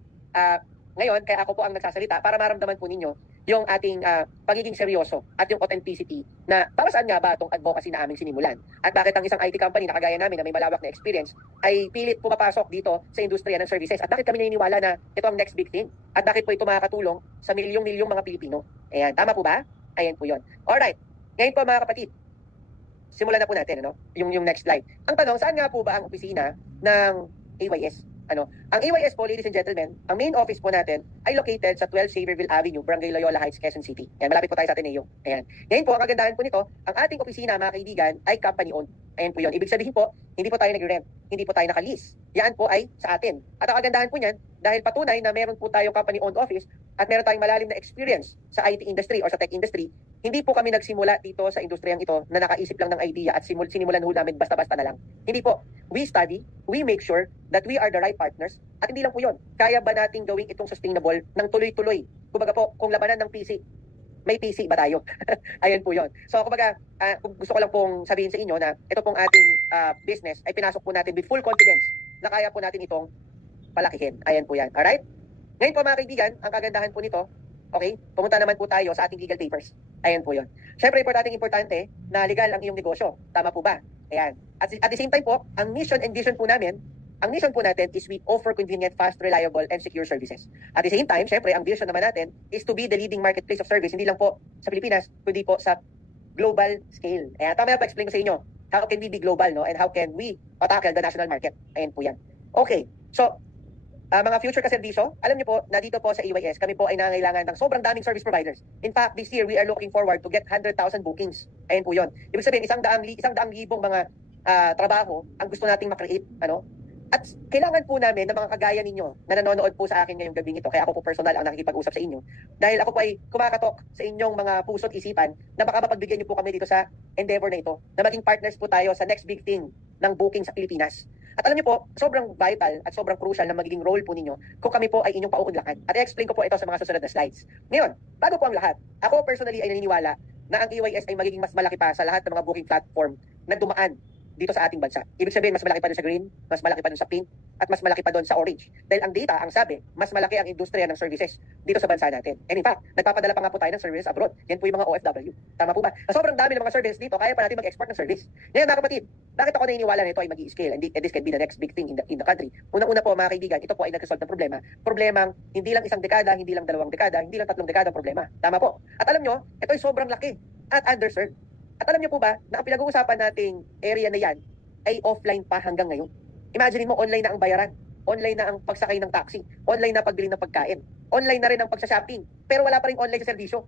ngayon, kaya ako po ang nagsasalita para maramdaman po ninyo yung ating pagiging seryoso at yung authenticity na para saan nga ba itong advocacy na aming sinimulan. At bakit ang isang IT company na kagaya namin na may malawak na experience ay pilit pumapasok dito sa industriya ng services. At bakit kami naniniwala na ito ang next big thing? At bakit po ito makakatulong sa milyong-milyong mga Pilipino? Ayan, tama po ba? Ayan po yun. Alright, ngayon po mga kapatid, simulan na po natin, ano? Yung next slide. Ang tanong, saan nga po ba ang opisina ng AYS? Ang AYS po, ladies and gentlemen, ang main office po natin ay located sa 12 Xavierville Avenue, Barangay Loyola Heights, Quezon City. Ayan, malapit po tayo sa Ateneo. Ayan. Ngayon po, ang kagandahan po nito, ang ating opisina, mga kaibigan, ay company-owned. Ayan po yun. Ibig sabihin po, hindi po tayo nag-rent, hindi po tayo naka-lease. Yan po ay sa atin. At ang kagandahan po niyan, dahil patunay na meron po tayong company-owned office at meron tayong malalim na experience sa IT industry or sa tech industry, hindi po kami nagsimula dito sa industriyang ito na nakaisip lang ng idea at sinimulan ho namin basta-basta na lang. Hindi po. We study, we make sure that we are the right partners at hindi lang po yun. Kaya ba nating gawing itong sustainable ng tuloy-tuloy? Kumbaga po, kung labanan ng PC, may PC ba tayo? Ayan po yun. So, kumbaga, gusto ko lang pong sabihin sa inyo na ito pong ating business ay pinasok po natin with full confidence na kaya po natin itong palakihin. Ayan po yan. Alright? Ngayon po mga kaibigan, ang kagandahan po nito, okay, pumunta naman po tayo sa ating legal papers. Ayan po yun. Siyempre, importante na legal ang iyong negosyo. Tama po ba? Ayan. At the same time po, ang mission and vision po namin, ang mission po natin is we offer convenient, fast, reliable, and secure services. At the same time, syempre, ang vision naman natin is to be the leading marketplace of service, hindi lang po sa Pilipinas, kundi po sa global scale. Ayan, tama na pa-explain ko sa inyo. How can we be global, no? And how can we tackle the national market? Ayan po yan. Okay, so, Mga future kaserbisyo, alam niyo po na dito po sa AYS, kami po ay nangangailangan ng sobrang daming service providers. In fact, this year, we are looking forward to get 100,000 bookings. Ayan po yun. Ibig sabihin, isang daang libong mga trabaho ang gusto nating makreate. Ano? At kailangan po namin ng mga kagaya ninyo na nanonood po sa akin ngayong gabing ito. Kaya ako po personal ang nakikipag-usap sa inyo. Dahil ako po ay kumakatok sa inyong mga puso't isipan na baka mapagbigyan niyo po kami dito sa endeavor na ito, na maging partners po tayo sa next big thing ng booking sa Pilipinas. At alam niyo po, sobrang vital at sobrang crucial na magiging role po ninyo kung kami po ay inyong pauunlakan. At i-explain ko po ito sa mga susunod na slides. Ngayon, bago po ang lahat, ako personally ay naniniwala na ang AYS ay magiging mas malaki pa sa lahat ng mga booking platform na dumaan dito sa ating bansa. Ibig sabihin, mas malaki pa doon sa green, mas malaki pa doon sa pink, at mas malaki pa doon sa orange. Dahil ang data, ang sabi, mas malaki ang industriya ng services dito sa bansa natin. And in fact, nagpapadala pa nga po tayo ng services abroad. Yan po yung mga OFW. Tama po ba? Sobrang dami ng mga services dito, kaya pa natin mag-export ng service. Ngayon mga kapatid, bakit ako naniniwala na ito ay mag-i-scale and this can be the next big thing in the country? Unang-una po mga kaibigan, ito po ay nag-resolve ng problema. Problemang hindi lang isang dekada, hindi lang dalawang dekada, hindi lang tatlong dekada ang problema. Tama po. At alam nyo, ito ay sobrang laki at underserved. At alam nyo po ba, na ang pinag-uusapan nating area na yan ay offline pa hanggang ngayon. Imagine mo, online na ang bayaran, online na ang pagsakay ng taxi, online na pagbili ng pagkain, online na rin ang pagsashopping, pero wala pa rin online sa serbisyo.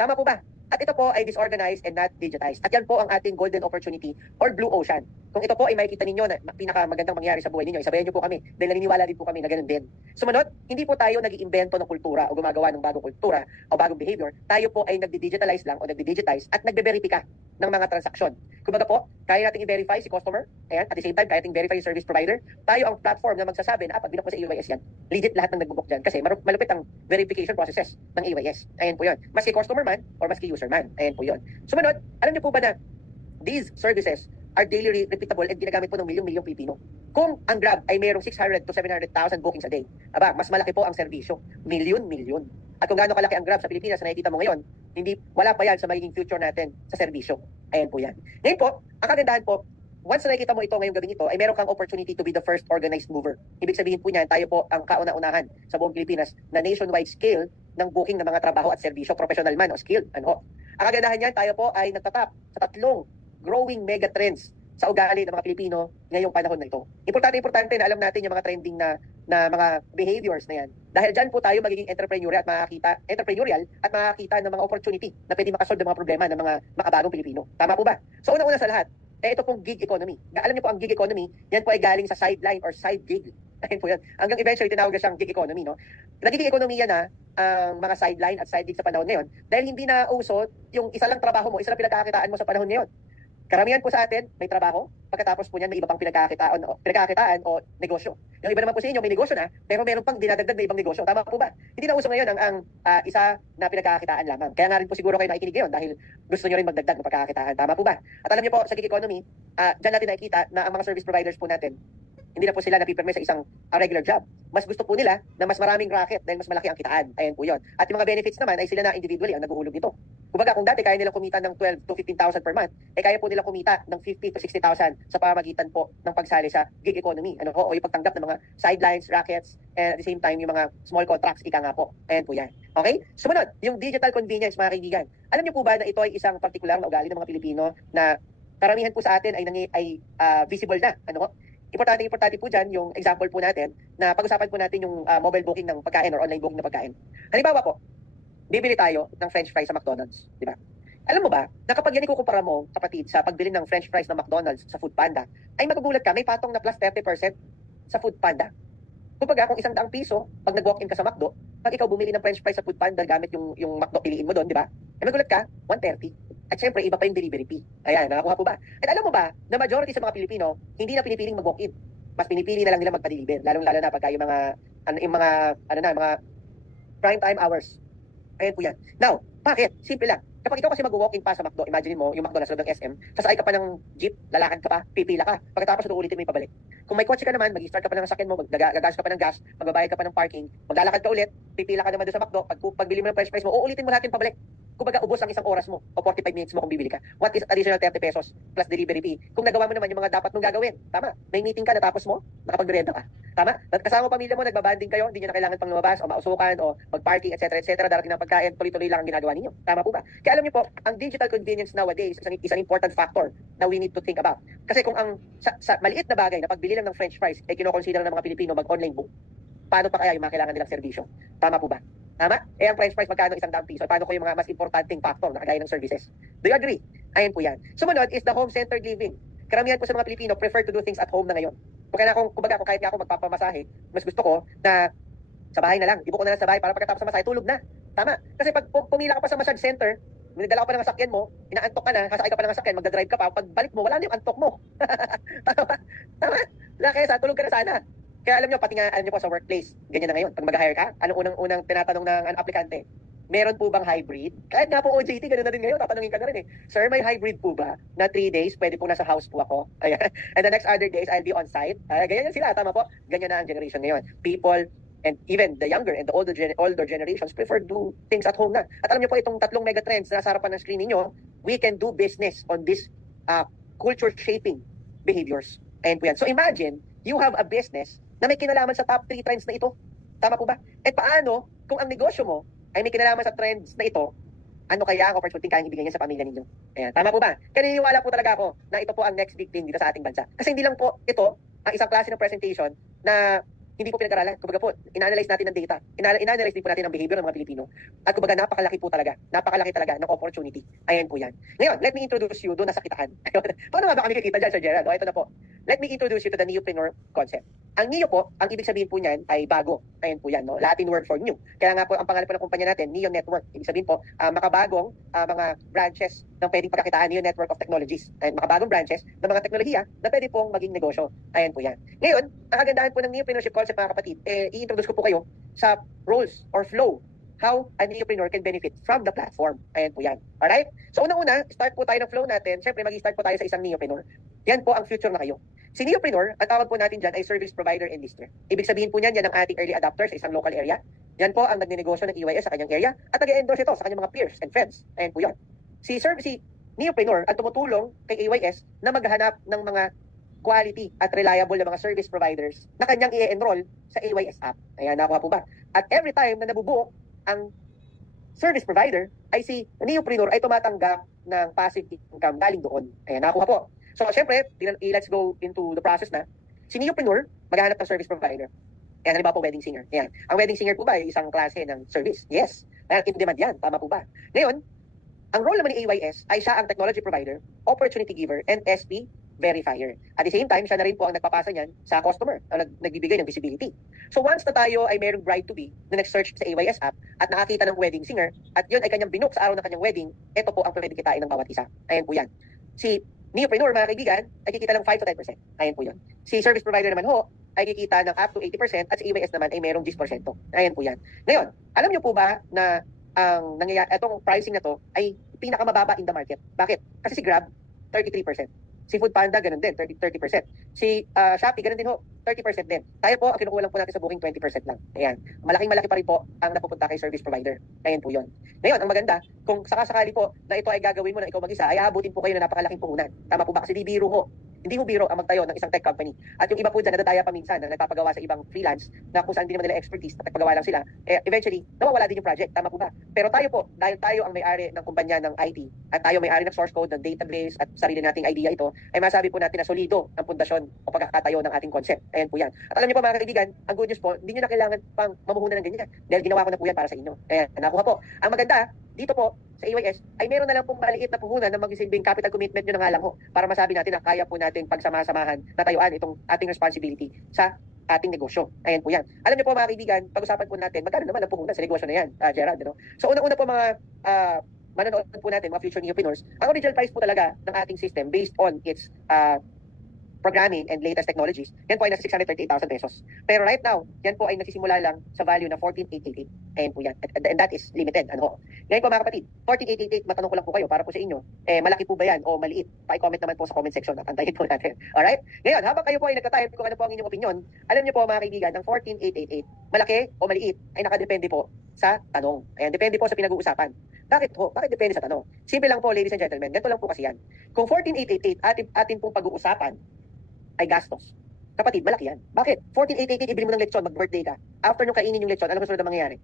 Tama po ba? At ito po ay disorganized and not digitized. At yan po ang ating golden opportunity or blue ocean. Kung ito po ay makikita ninyo na pinakamagandang mangyari sa buhay ninyo, isabayan nyo po kami dahil naniniwala din po kami na ganun din. Sumunod, hindi po tayo nag-iimbento ng kultura o gumagawa ng bagong kultura o bagong behavior. Tayo po ay nagdi-digitalize lang o nagdi-digitize at nagbe-verify ng mga transaksyon. Kumbaga po, kaya nating i-verify si customer, ayan, at the same time, kaya nating verify yung service provider. Tayo ang platform na magsasabi na pag bilang ko sa AYS yan, legit lahat ng nagbubuk dyan kasi malupit ang verification processes ng AYS. Ayan po yun. Maski customer man or maski user man. Ayan po yun. Sumunod, alam niyo po ba na these services are daily repeatable and ginagamit po ng milyong-milyong Pilipino? Kung ang Grab ay mayroong 600 to 700,000 bookings a day, aba, mas malaki po ang serbisyo. Milyon-milyon. At kung gaano kalaki ang Grab sa Pilipinas na nakikita mo ngayon, wala pa yan sa magiging future natin sa serbisyo. Ayan po yan. Ngayon po, ang kagandahan po, once na nakikita mo ito ngayong gabing ito, ay meron kang opportunity to be the first organized mover. Ibig sabihin po niyan, tayo po ang kauna-unahan sa buong Pilipinas na nationwide scale ng booking ng mga trabaho at serbisyo, professional man o skilled. Ano? Ang kagandahan niyan, tayo po ay nagtatap sa tatlong growing mega trends sa ugali ng mga Pilipino ngayong panahon na ito. Importante na alam natin yung mga trending na mga behaviors na yan. Dahil dyan po tayo magiging entrepreneurial at makakita ng mga opportunity na pwede makasolve ng mga problema ng mga makabagong Pilipino. Tama po ba? So unang-una sa lahat, ito pong gig economy. Alam niyo po ang gig economy, yan po ay galing sa sideline or side gig. Ayun po yan. Hanggang eventually tinawag siyang gig economy, no? Nagiging ekonomiya na ang mga sideline at side gig sa panahon ngayon dahil hindi na uso yung isa lang trabaho mo, isa lang pinagkakakitaan mo sa panahon ngayon. Karamihan po sa atin, may trabaho. Pagkatapos po niyan, may iba pang pinagkakitaan o negosyo. Yung iba naman po sa inyo, may negosyo na, pero meron pang dinadagdag na ibang negosyo. Tama po ba? Hindi na uso ngayon ang isa na pinagkakitaan lamang. Kaya nga rin po siguro kayo nakikinig ngayon dahil gusto nyo rin magdagdag ng pagkakakitaan. Tama po ba? At alam niyo po, sa gig economy, dyan natin nakikita na ang mga service providers po natin, hindi na po sila napipirme sa isang regular job. Mas gusto po nila na mas maraming racket dahil mas malaki ang kitaan. Ayan po yun. At yung mga benefits naman ay sila na individually ang nag-uulog nito. Kumbaga, kung dati kaya nilang kumita ng 12 to 15,000 per month, kaya po nilang kumita ng 50 to 60,000 sa pamamagitan po ng pagsali sa gig economy. O yung pagtanggap ng mga sidelines, rackets, and at the same time, yung mga small contracts, ika nga po. Ayan po yan. Okay? Sumunod, yung digital convenience, mga kaibigan. Alam niyo po ba na ito ay isang partikular na ugali ng mga Pilipino na karamihan po sa atin ay visible na. Importante po dyan yung example po natin na pag-usapan po natin yung mobile booking ng pagkain or online booking ng pagkain. Halimbawa po, bibili tayo ng french fries sa McDonald's, di ba? Alam mo ba, na kapag yan ikukumpara mo, kapatid, sa pagbili ng french fries ng McDonald's sa Foodpanda, ay magugulat ka, may patong na plus 30% sa Foodpanda. Kumbaga, kung ₱100, pag nag-walk-in ka sa McDo, pag ikaw bumili ng french fries sa Foodpanda gamit yung McDo piliin mo doon, di ba? Ay magulat ka, 130. At syempre, iba pa yung delivery fee. Ayan, nakakuha po ba? At alam mo ba, na majority sa mga Pilipino, hindi na pinipiling mag-walk-in. Mas pinipili na lang nila magpa-deliver. Lalong-lalo na pagka yung mga prime time hours. Ayan po yan. Now, bakit? Simple lang. Kapag ikaw kasi mag-walk-in pa sa McDo, imagine mo, yung McDo nasa loob ng SM, sasakay ka pa ng jeep, lalakad ka pa, pipila ka, pagkatapos uulitin mo yung pabalik. Kung may kotse ka naman, mag-start ka pa ng sasakyan mo, gagas ka pa ng gas, magbabayad ka pa ng parking, maglalakad ka ulit, pipila ka naman doon sa McDo, pagbili mo ng french fries mo, uulitin mo lahat yung pabalik. Kumbaga, ubos ang isang oras mo o 45 minutes mo kung bibili ka. What is additional 30 pesos plus delivery fee? Kung nagawa mo naman yung mga dapat mong gagawin. Tama? May meeting ka, natapos mo, nakapag-renta ka. Tama? At kasama mo pamilya mo, nagbabanding kayo, hindi nyo na kailangan pang lumabas o mausukan o mag-parking, etc. Darating ng pagkain, tuloy-tuloy lang ang ginagawa ninyo. Tama po ba? Kaya alam niyo po, ang digital convenience nowadays is an important factor na we need to think about. Kasi kung ang sa maliit na bagay na pagbili lang ng french fries ay kinoconsider ng mga Pilipino mag-online book, paano pa kaya yung mga kailangan nilang serbisyo? Tama po ba? Tama? Ang french fries magkano ₱100? Paano ko yung mga mas importanteng factor na kagaya ng services? Do you agree? Ayan po yan. Sumunod is the home-centered living. Karamihan po sa mga Pilipino prefer to do things at home na ngayon. Kaya kung kahit nga ako magpapamasahe, mas gusto ko na sa bahay na lang. Ibo ko na lang sa bahay para pagkatapos sa masahe, tulog na. Tama? Kasi pag pumila ka pa sa massage center, dala ka pa ng sasakyan mo, inaantok ka na, kasakay ka pa ng sasakyan, magdadrive ka pa, pagbalik mo, wala na yung antok mo. Tama? Tama? Kaya tulog ka na sana. Kaya alam nyo, pati nga, alam nyo po sa workplace, ganyan na ngayon. Pag mag-hire ka, anong unang tinatanong ng aplikante? Meron po bang hybrid? Kahit nga po OJT, ganoon na din ngayon, tatanungin ka na rin eh. Sir, may hybrid po ba? Na 3 days, pwede po nasa house po ako. Ayan. And the next other days, I'll be on site. Ganyan yan sila, tama po? Ganyan na ang generation ngayon. People, and even the younger and the older generations prefer do things at home na. At alam niyo po itong tatlong mega trends na nasa harapan ng screen niyo, we can do business on this culture shaping behaviors. And po yan. So imagine, you have a business na may kinalaman sa top 3 trends na ito. Tama po ba? At paano kung ang negosyo mo ay may kinalaman sa trends na ito, ano kaya ang opportunity kayang ibigay niya sa pamilya ninyo? Ayan. Tama po ba? Kaya naniniwala po talaga ako na ito po ang next big thing dito sa ating bansa. Kasi hindi lang po ito ang isang klase ng presentation na hindi po pinag-aralan. Kumbaga po, ina-analyze natin ng data. Ina-analyze din po natin ang behavior ng mga Pilipino. At kumbaga, napakalaki talaga ng opportunity. Ayan po yan. Ngayon, let me introduce you doon nasa kitaan. Paano nga ba kami kikita dyan, Sir Gerald? Ito na po. Let me introduce you to the neopreneur concept. Ang neo po, ang ibig sabihin po niyan ay bago. Ayan po yan, no? Latin word for new. Kaya nga po, ang pangalan po ng kumpanya natin, Neo Network. Ibig sabihin po, makabagong mga branches ng pwedeng pagkakitaan, Neo Network of Technologies. Ayan, makabagong branches ng mga teknolohiya na pwede pong maging negosyo. Ayan po yan. Ngayon, ang kagandahan po ng neopreneurship concept, mga kapatid, i-introduce ko po kayo sa roles or flow how a neopreneur can benefit from the platform. Ayan po yan. Alright? So, unang-una, start po tayo ng flow natin. Siyempre, mag-start po tayo sa isang neopreneur. Yan po ang future na kayo. Si neopreneur, ang tawag po natin dyan ay service provider and lister. Ibig sabihin po niyan, yan ang ating early adopter sa isang local area. Yan po ang nagnenegosyo ng EYS sa kanyang area at nag-endorse ito sa kanyang mga peers and friends. Ayan po yan. Si neopreneur ang tumutulong kay EYS na maghanap ng mga quality at reliable na mga service providers na kanyang i-enroll sa EYS app. Ayan, nakuha po ba? At every time na nabubuo ang service provider, ay si neopreneur ay tumatanggap ng passive income galing doon. Ayan, nakuha po. So, syempre, let's go into the process na. Si neopreneur, maghahanap ng service provider. Ayan, halimbawa po, wedding singer. Ayan. Ang wedding singer po ba ay isang klase ng service? Yes. Ayan, in demand yan. Tama po ba? Ngayon, ang role naman ni AYS ay siya ang technology provider, opportunity giver, and SP verifier. At the same time, siya na rin po ang nagpapasa niyan sa customer, ang nagbibigay ng visibility. So once na tayo ay mayroong bride-to-be na nag-search sa AYS app at nakakita ng wedding singer at yun ay kanyang binook sa araw ng kanyang wedding, ito po ang pwede kitain ng bawat isa. Ayan po yan. Si neopreneur, mga kaibigan, ay kikita ng 5 to 10%. Ayan po yun. Si service provider naman ho, ay kikita ng up to 80% at si AYS naman ay mayroong 10%. Ayan po yan. Ngayon, alam niyo po ba na ang nangyayari, itong pricing na to ay pinakamababa in the market. Bakit? Kasi si Grab, 33%. Si Foodpanda, ganun din, 30%. Si Shopee, ganun din ho, 30% din. Tayo po, ang kinukulang po natin sa booking, 20% lang. Ayan. Malaking-malaki pa rin po ang napupunta kay service provider. Ayan po yun. Ngayon, ang maganda, kung sakasakali po na ito ay gagawin mo na ikaw mag-isa, ay aabutin po kayo na napakalaking puhunan. Tama po ba? Kasi di biro ho. Hindi ho biro ang magtayo ng isang tech company. At yung iba po dyan, nadadaya pa minsan na nagpapagawa sa ibang freelance na kung saan hindi naman nila expertise, nagpapagawa lang sila, eventually, nawawala din yung project. Tama po ba? Pero tayo po, dahil tayo ang may-ari ng kumpanya ng IT, at tayo may-ari ng source code, ng database, at sarili nating idea ito, ay masabi po natin na solido ang pundasyon o pagkakatayo ng ating concept. Ayan po yan. At alam niyo po mga kaibigan, ang good news po, hindi niyo na kailangan pang mamuhunan ng ganyan. Dahil ginawa ko na po yan para sa inyo. Ayan, nakuha po. Ang maganda, dito po, sa EYS, ay meron na lang pong maliit na puhunan na magsisilbing capital commitment nyo na nga lang ho para masabi natin na kaya po natin pagsama-samahan na tayuan itong ating responsibility sa ating negosyo. Ayan po yan. Alam niyo po mga kaibigan, pag-usapan po natin, magkano naman ang puhunan sa negosyo na yan, Gerald. No? So unang-una po mga manonood po natin, mga future neopreneurs, ang original price po talaga ng ating system based on its programming and latest technologies, yan po ay nasa 638,000 pesos. Pero right now, yan po ay nagsisimula lang sa value na 14,888. Ayan po yan. And that is limited. Ano? Ngayon po mga kapatid, 14,888, matanong ko lang po kayo para po sa inyo, malaki po ba yan o maliit? Pa-comment naman po sa comment section at antayin po natin. Alright? Ngayon, habang kayo po ay nagka-type kung ano po ang inyong opinion, alam niyo po mga kaibigan, ang 14,888, malaki o maliit, ay nakadepende po sa tanong. Ayan, depende po sa pinag-uusapan. Bakit ho? Bakit depende sa tanong? Simple lang po, ladies and gentlemen. Ganito lang po kasi yan. Kung 14,888 atin pong pag-uusapan ay gastos. Kapatid, malaki yan. Bakit? 14,888, ibili mo ng lechon, mag-birthday ka. After nung kainin yung lechon, alam mo sunod na mangyayari?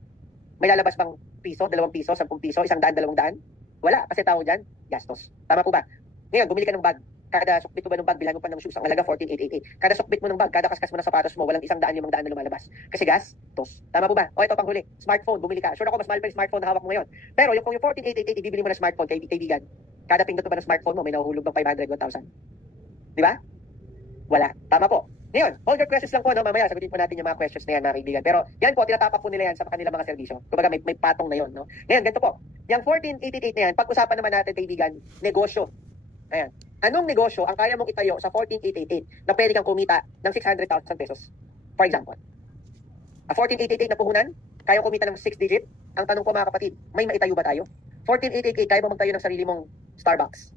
May lalabas bang piso, 2 piso, 10 piso, 100, 200? Wala. Kasi tao dyan, gastos. Tama po ba? Ngayon, bumili ka ng bag. Kada sukbit mo ba ng bag, bilhan mo pa ng shoes, ang halaga 14,888. Kada sukbit mo ng bag, kada kaskas mo ng sapatos mo, walang 100, 500 na lumalabas. Kasi gas, tos. Tama po ba? O ito pang huli, smartphone, bumili ka. Sure ako, mas mahal pa yung smartphone na hawak mo ngayon. Pero kung yung 14,888, ibibili mo na smartphone, kaibigan, kada pindot mo ba ng smartphone mo, may nahuhulog ng 500, 1,000. Di ba? Wala. Tama po. Ngayon, hold your questions lang po, no? Mamaya, sagutin po natin yung mga questions na yan, mga kaibigan. Pero yan po, tinatapak po nila yan sa kanilang mga serbisyo. Kumbaga, may patong na yon, no? Ngayon, ganito po. Yung 14,888 na yan, pag-usapan naman natin, kaibigan, negosyo. Ayan. Anong negosyo ang kaya mong itayo sa 14,888 na pwede kang kumita ng 600,000 pesos? For example, a 14,888 na puhunan, kaya kumita ng 6 digit. Ang tanong ko mga kapatid, may maitayo ba tayo? 14,888, kaya mo magtayo ng sarili mong Starbucks?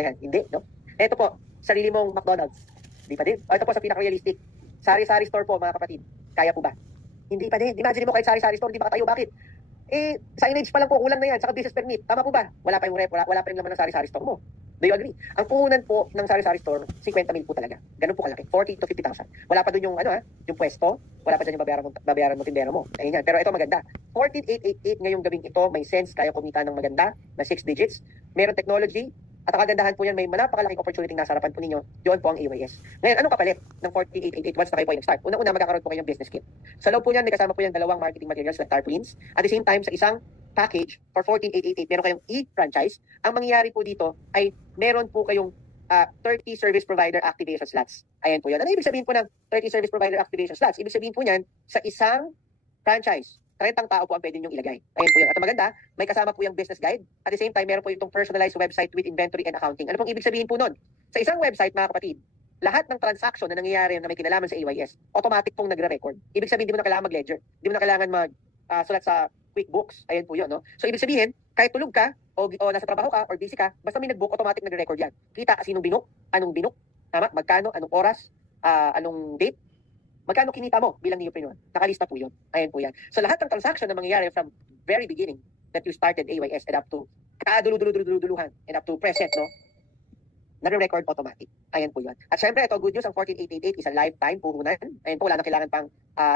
Ayan, hindi, no? Ito po, sarili mong McDonald's. Hindi pa din. O, ito po sa pinaka-realistic. Sari-sari store po mga kapatid. Kaya po ba? Hindi pa din. Imagine mo kahit sari-sari store, hindi makatayo. Bakit? Signage pa lang po, kulang na yan. Saka business permit. Tama po ba? Wala pa yung rep, wala pa rin laman ng sari-sari store mo. Do you agree? Ang puhunan po ng sari-sari store, 50 mil po talaga. Ganun po kalaki. 40 to 50,000. Wala pa dun yung, yung pwesto. Wala pa dyan yung babayaran mo tindero mo. Ayun yan. Pero ito maganda. 14,888 ngayong gabing ito, may sense, kaya kumita ng maganda na 6 digits. Meron technology. At ang kagandahan po yan, may napakalaking opportunity nasa harapan po ninyo. Yun po ang AYS. Ngayon, anong kapalit ng 14,888 once na kayo po ay nag-start? Una-una, magkakaroon po kayo ng business kit. Sa loob po yan, may kasama po yan dalawang marketing materials na tarpaulins. At the same time, sa isang package for 14,888, meron kayong e-franchise. Ang mangyayari po dito ay meron po kayong 30 service provider activation slots. Ayan po yan. Ano ibig sabihin po ng 30 service provider activation slots? Ibig sabihin po niyan, sa isang franchise, 30 tao po ang pwede niyong ilagay. Ayan po yan. At ang maganda, may kasama po yung business guide. At the same time, meron po itong personalized website with inventory and accounting. Ano pong ibig sabihin po nun? Sa isang website, mga kapatid, lahat ng transaction na nangyayari na may kinalaman sa AYS, automatic pong nagre-record. Ibig sabihin, di mo na kailangan mag-ledger. Di mo na kailangan sulat sa QuickBooks. Ayan po yun, no? So, ibig sabihin, kahit tulog ka, o nasa trabaho ka, or busy ka, basta may nag-book, automatic nagre-record yan. Kita sinong binook, anong binook, tama, magkano, anong oras, anong date, magkano kinita mo bilang neopreneur. Nakalista po yun. Ayan po yan. So, lahat ng transaction na mangyayari from very beginning that you started AYS and up to kaduluduluhan and up to present, no? Nare-record automatic. Ayan po yun. At syempre, ito, good news, ang 14,888 is a lifetime puhunan. Ayan po, wala na kailangan pang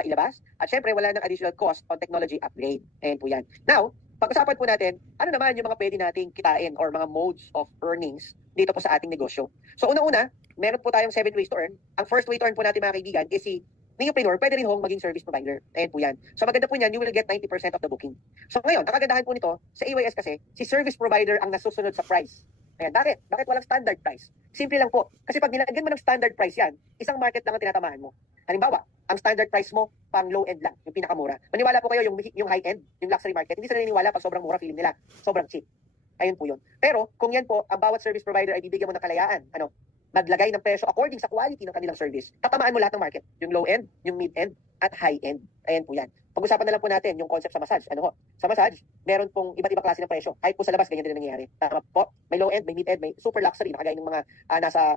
ilabas. At syempre, wala nang additional cost on technology upgrade. Ayan po yan. Now, pag-usapan po natin, ano naman yung mga pwede nating kitain or mga modes of earnings dito po sa ating negosyo. So, una-una, meron po tayong 7 ways to earn. Ang first way to earn po natin, mga kaibigan, is si neopreneur, pwede rin hong maging service provider. Ayan po yan. So, maganda po niyan, you will get 90% of the booking. So, ngayon, ang kagandahan po nito, sa AYS kasi, si service provider ang nasusunod sa price. Ayan, bakit? Bakit walang standard price? Simple lang po. Kasi pag nilagyan mo ng standard price yan, isang market lang ang tinatamahan mo. Halimbawa, ang standard price mo, pang low end lang, yung pinakamura. Maniwala po kayo, yung high end, yung luxury market, hindi sila naniniwala pag sobrang mura, feeling nila, sobrang cheap. Ayun po yun. Pero, kung yan po, ang bawat service provider ay bibigyan mo ng kalayaan, maglagay ng presyo according sa quality ng kanilang service. Tatamaan mo lahat ng market. Yung low end, yung mid end, at high end. Ayan po yan. Pag-usapan na lang po natin yung concept sa massage. Sa massage, meron pong iba't ibang klase ng presyo. Kahit po sa labas, ganyan din ang nangyayari. Tama po. May low end, may mid end, may super luxury, nakagaya ng mga nasa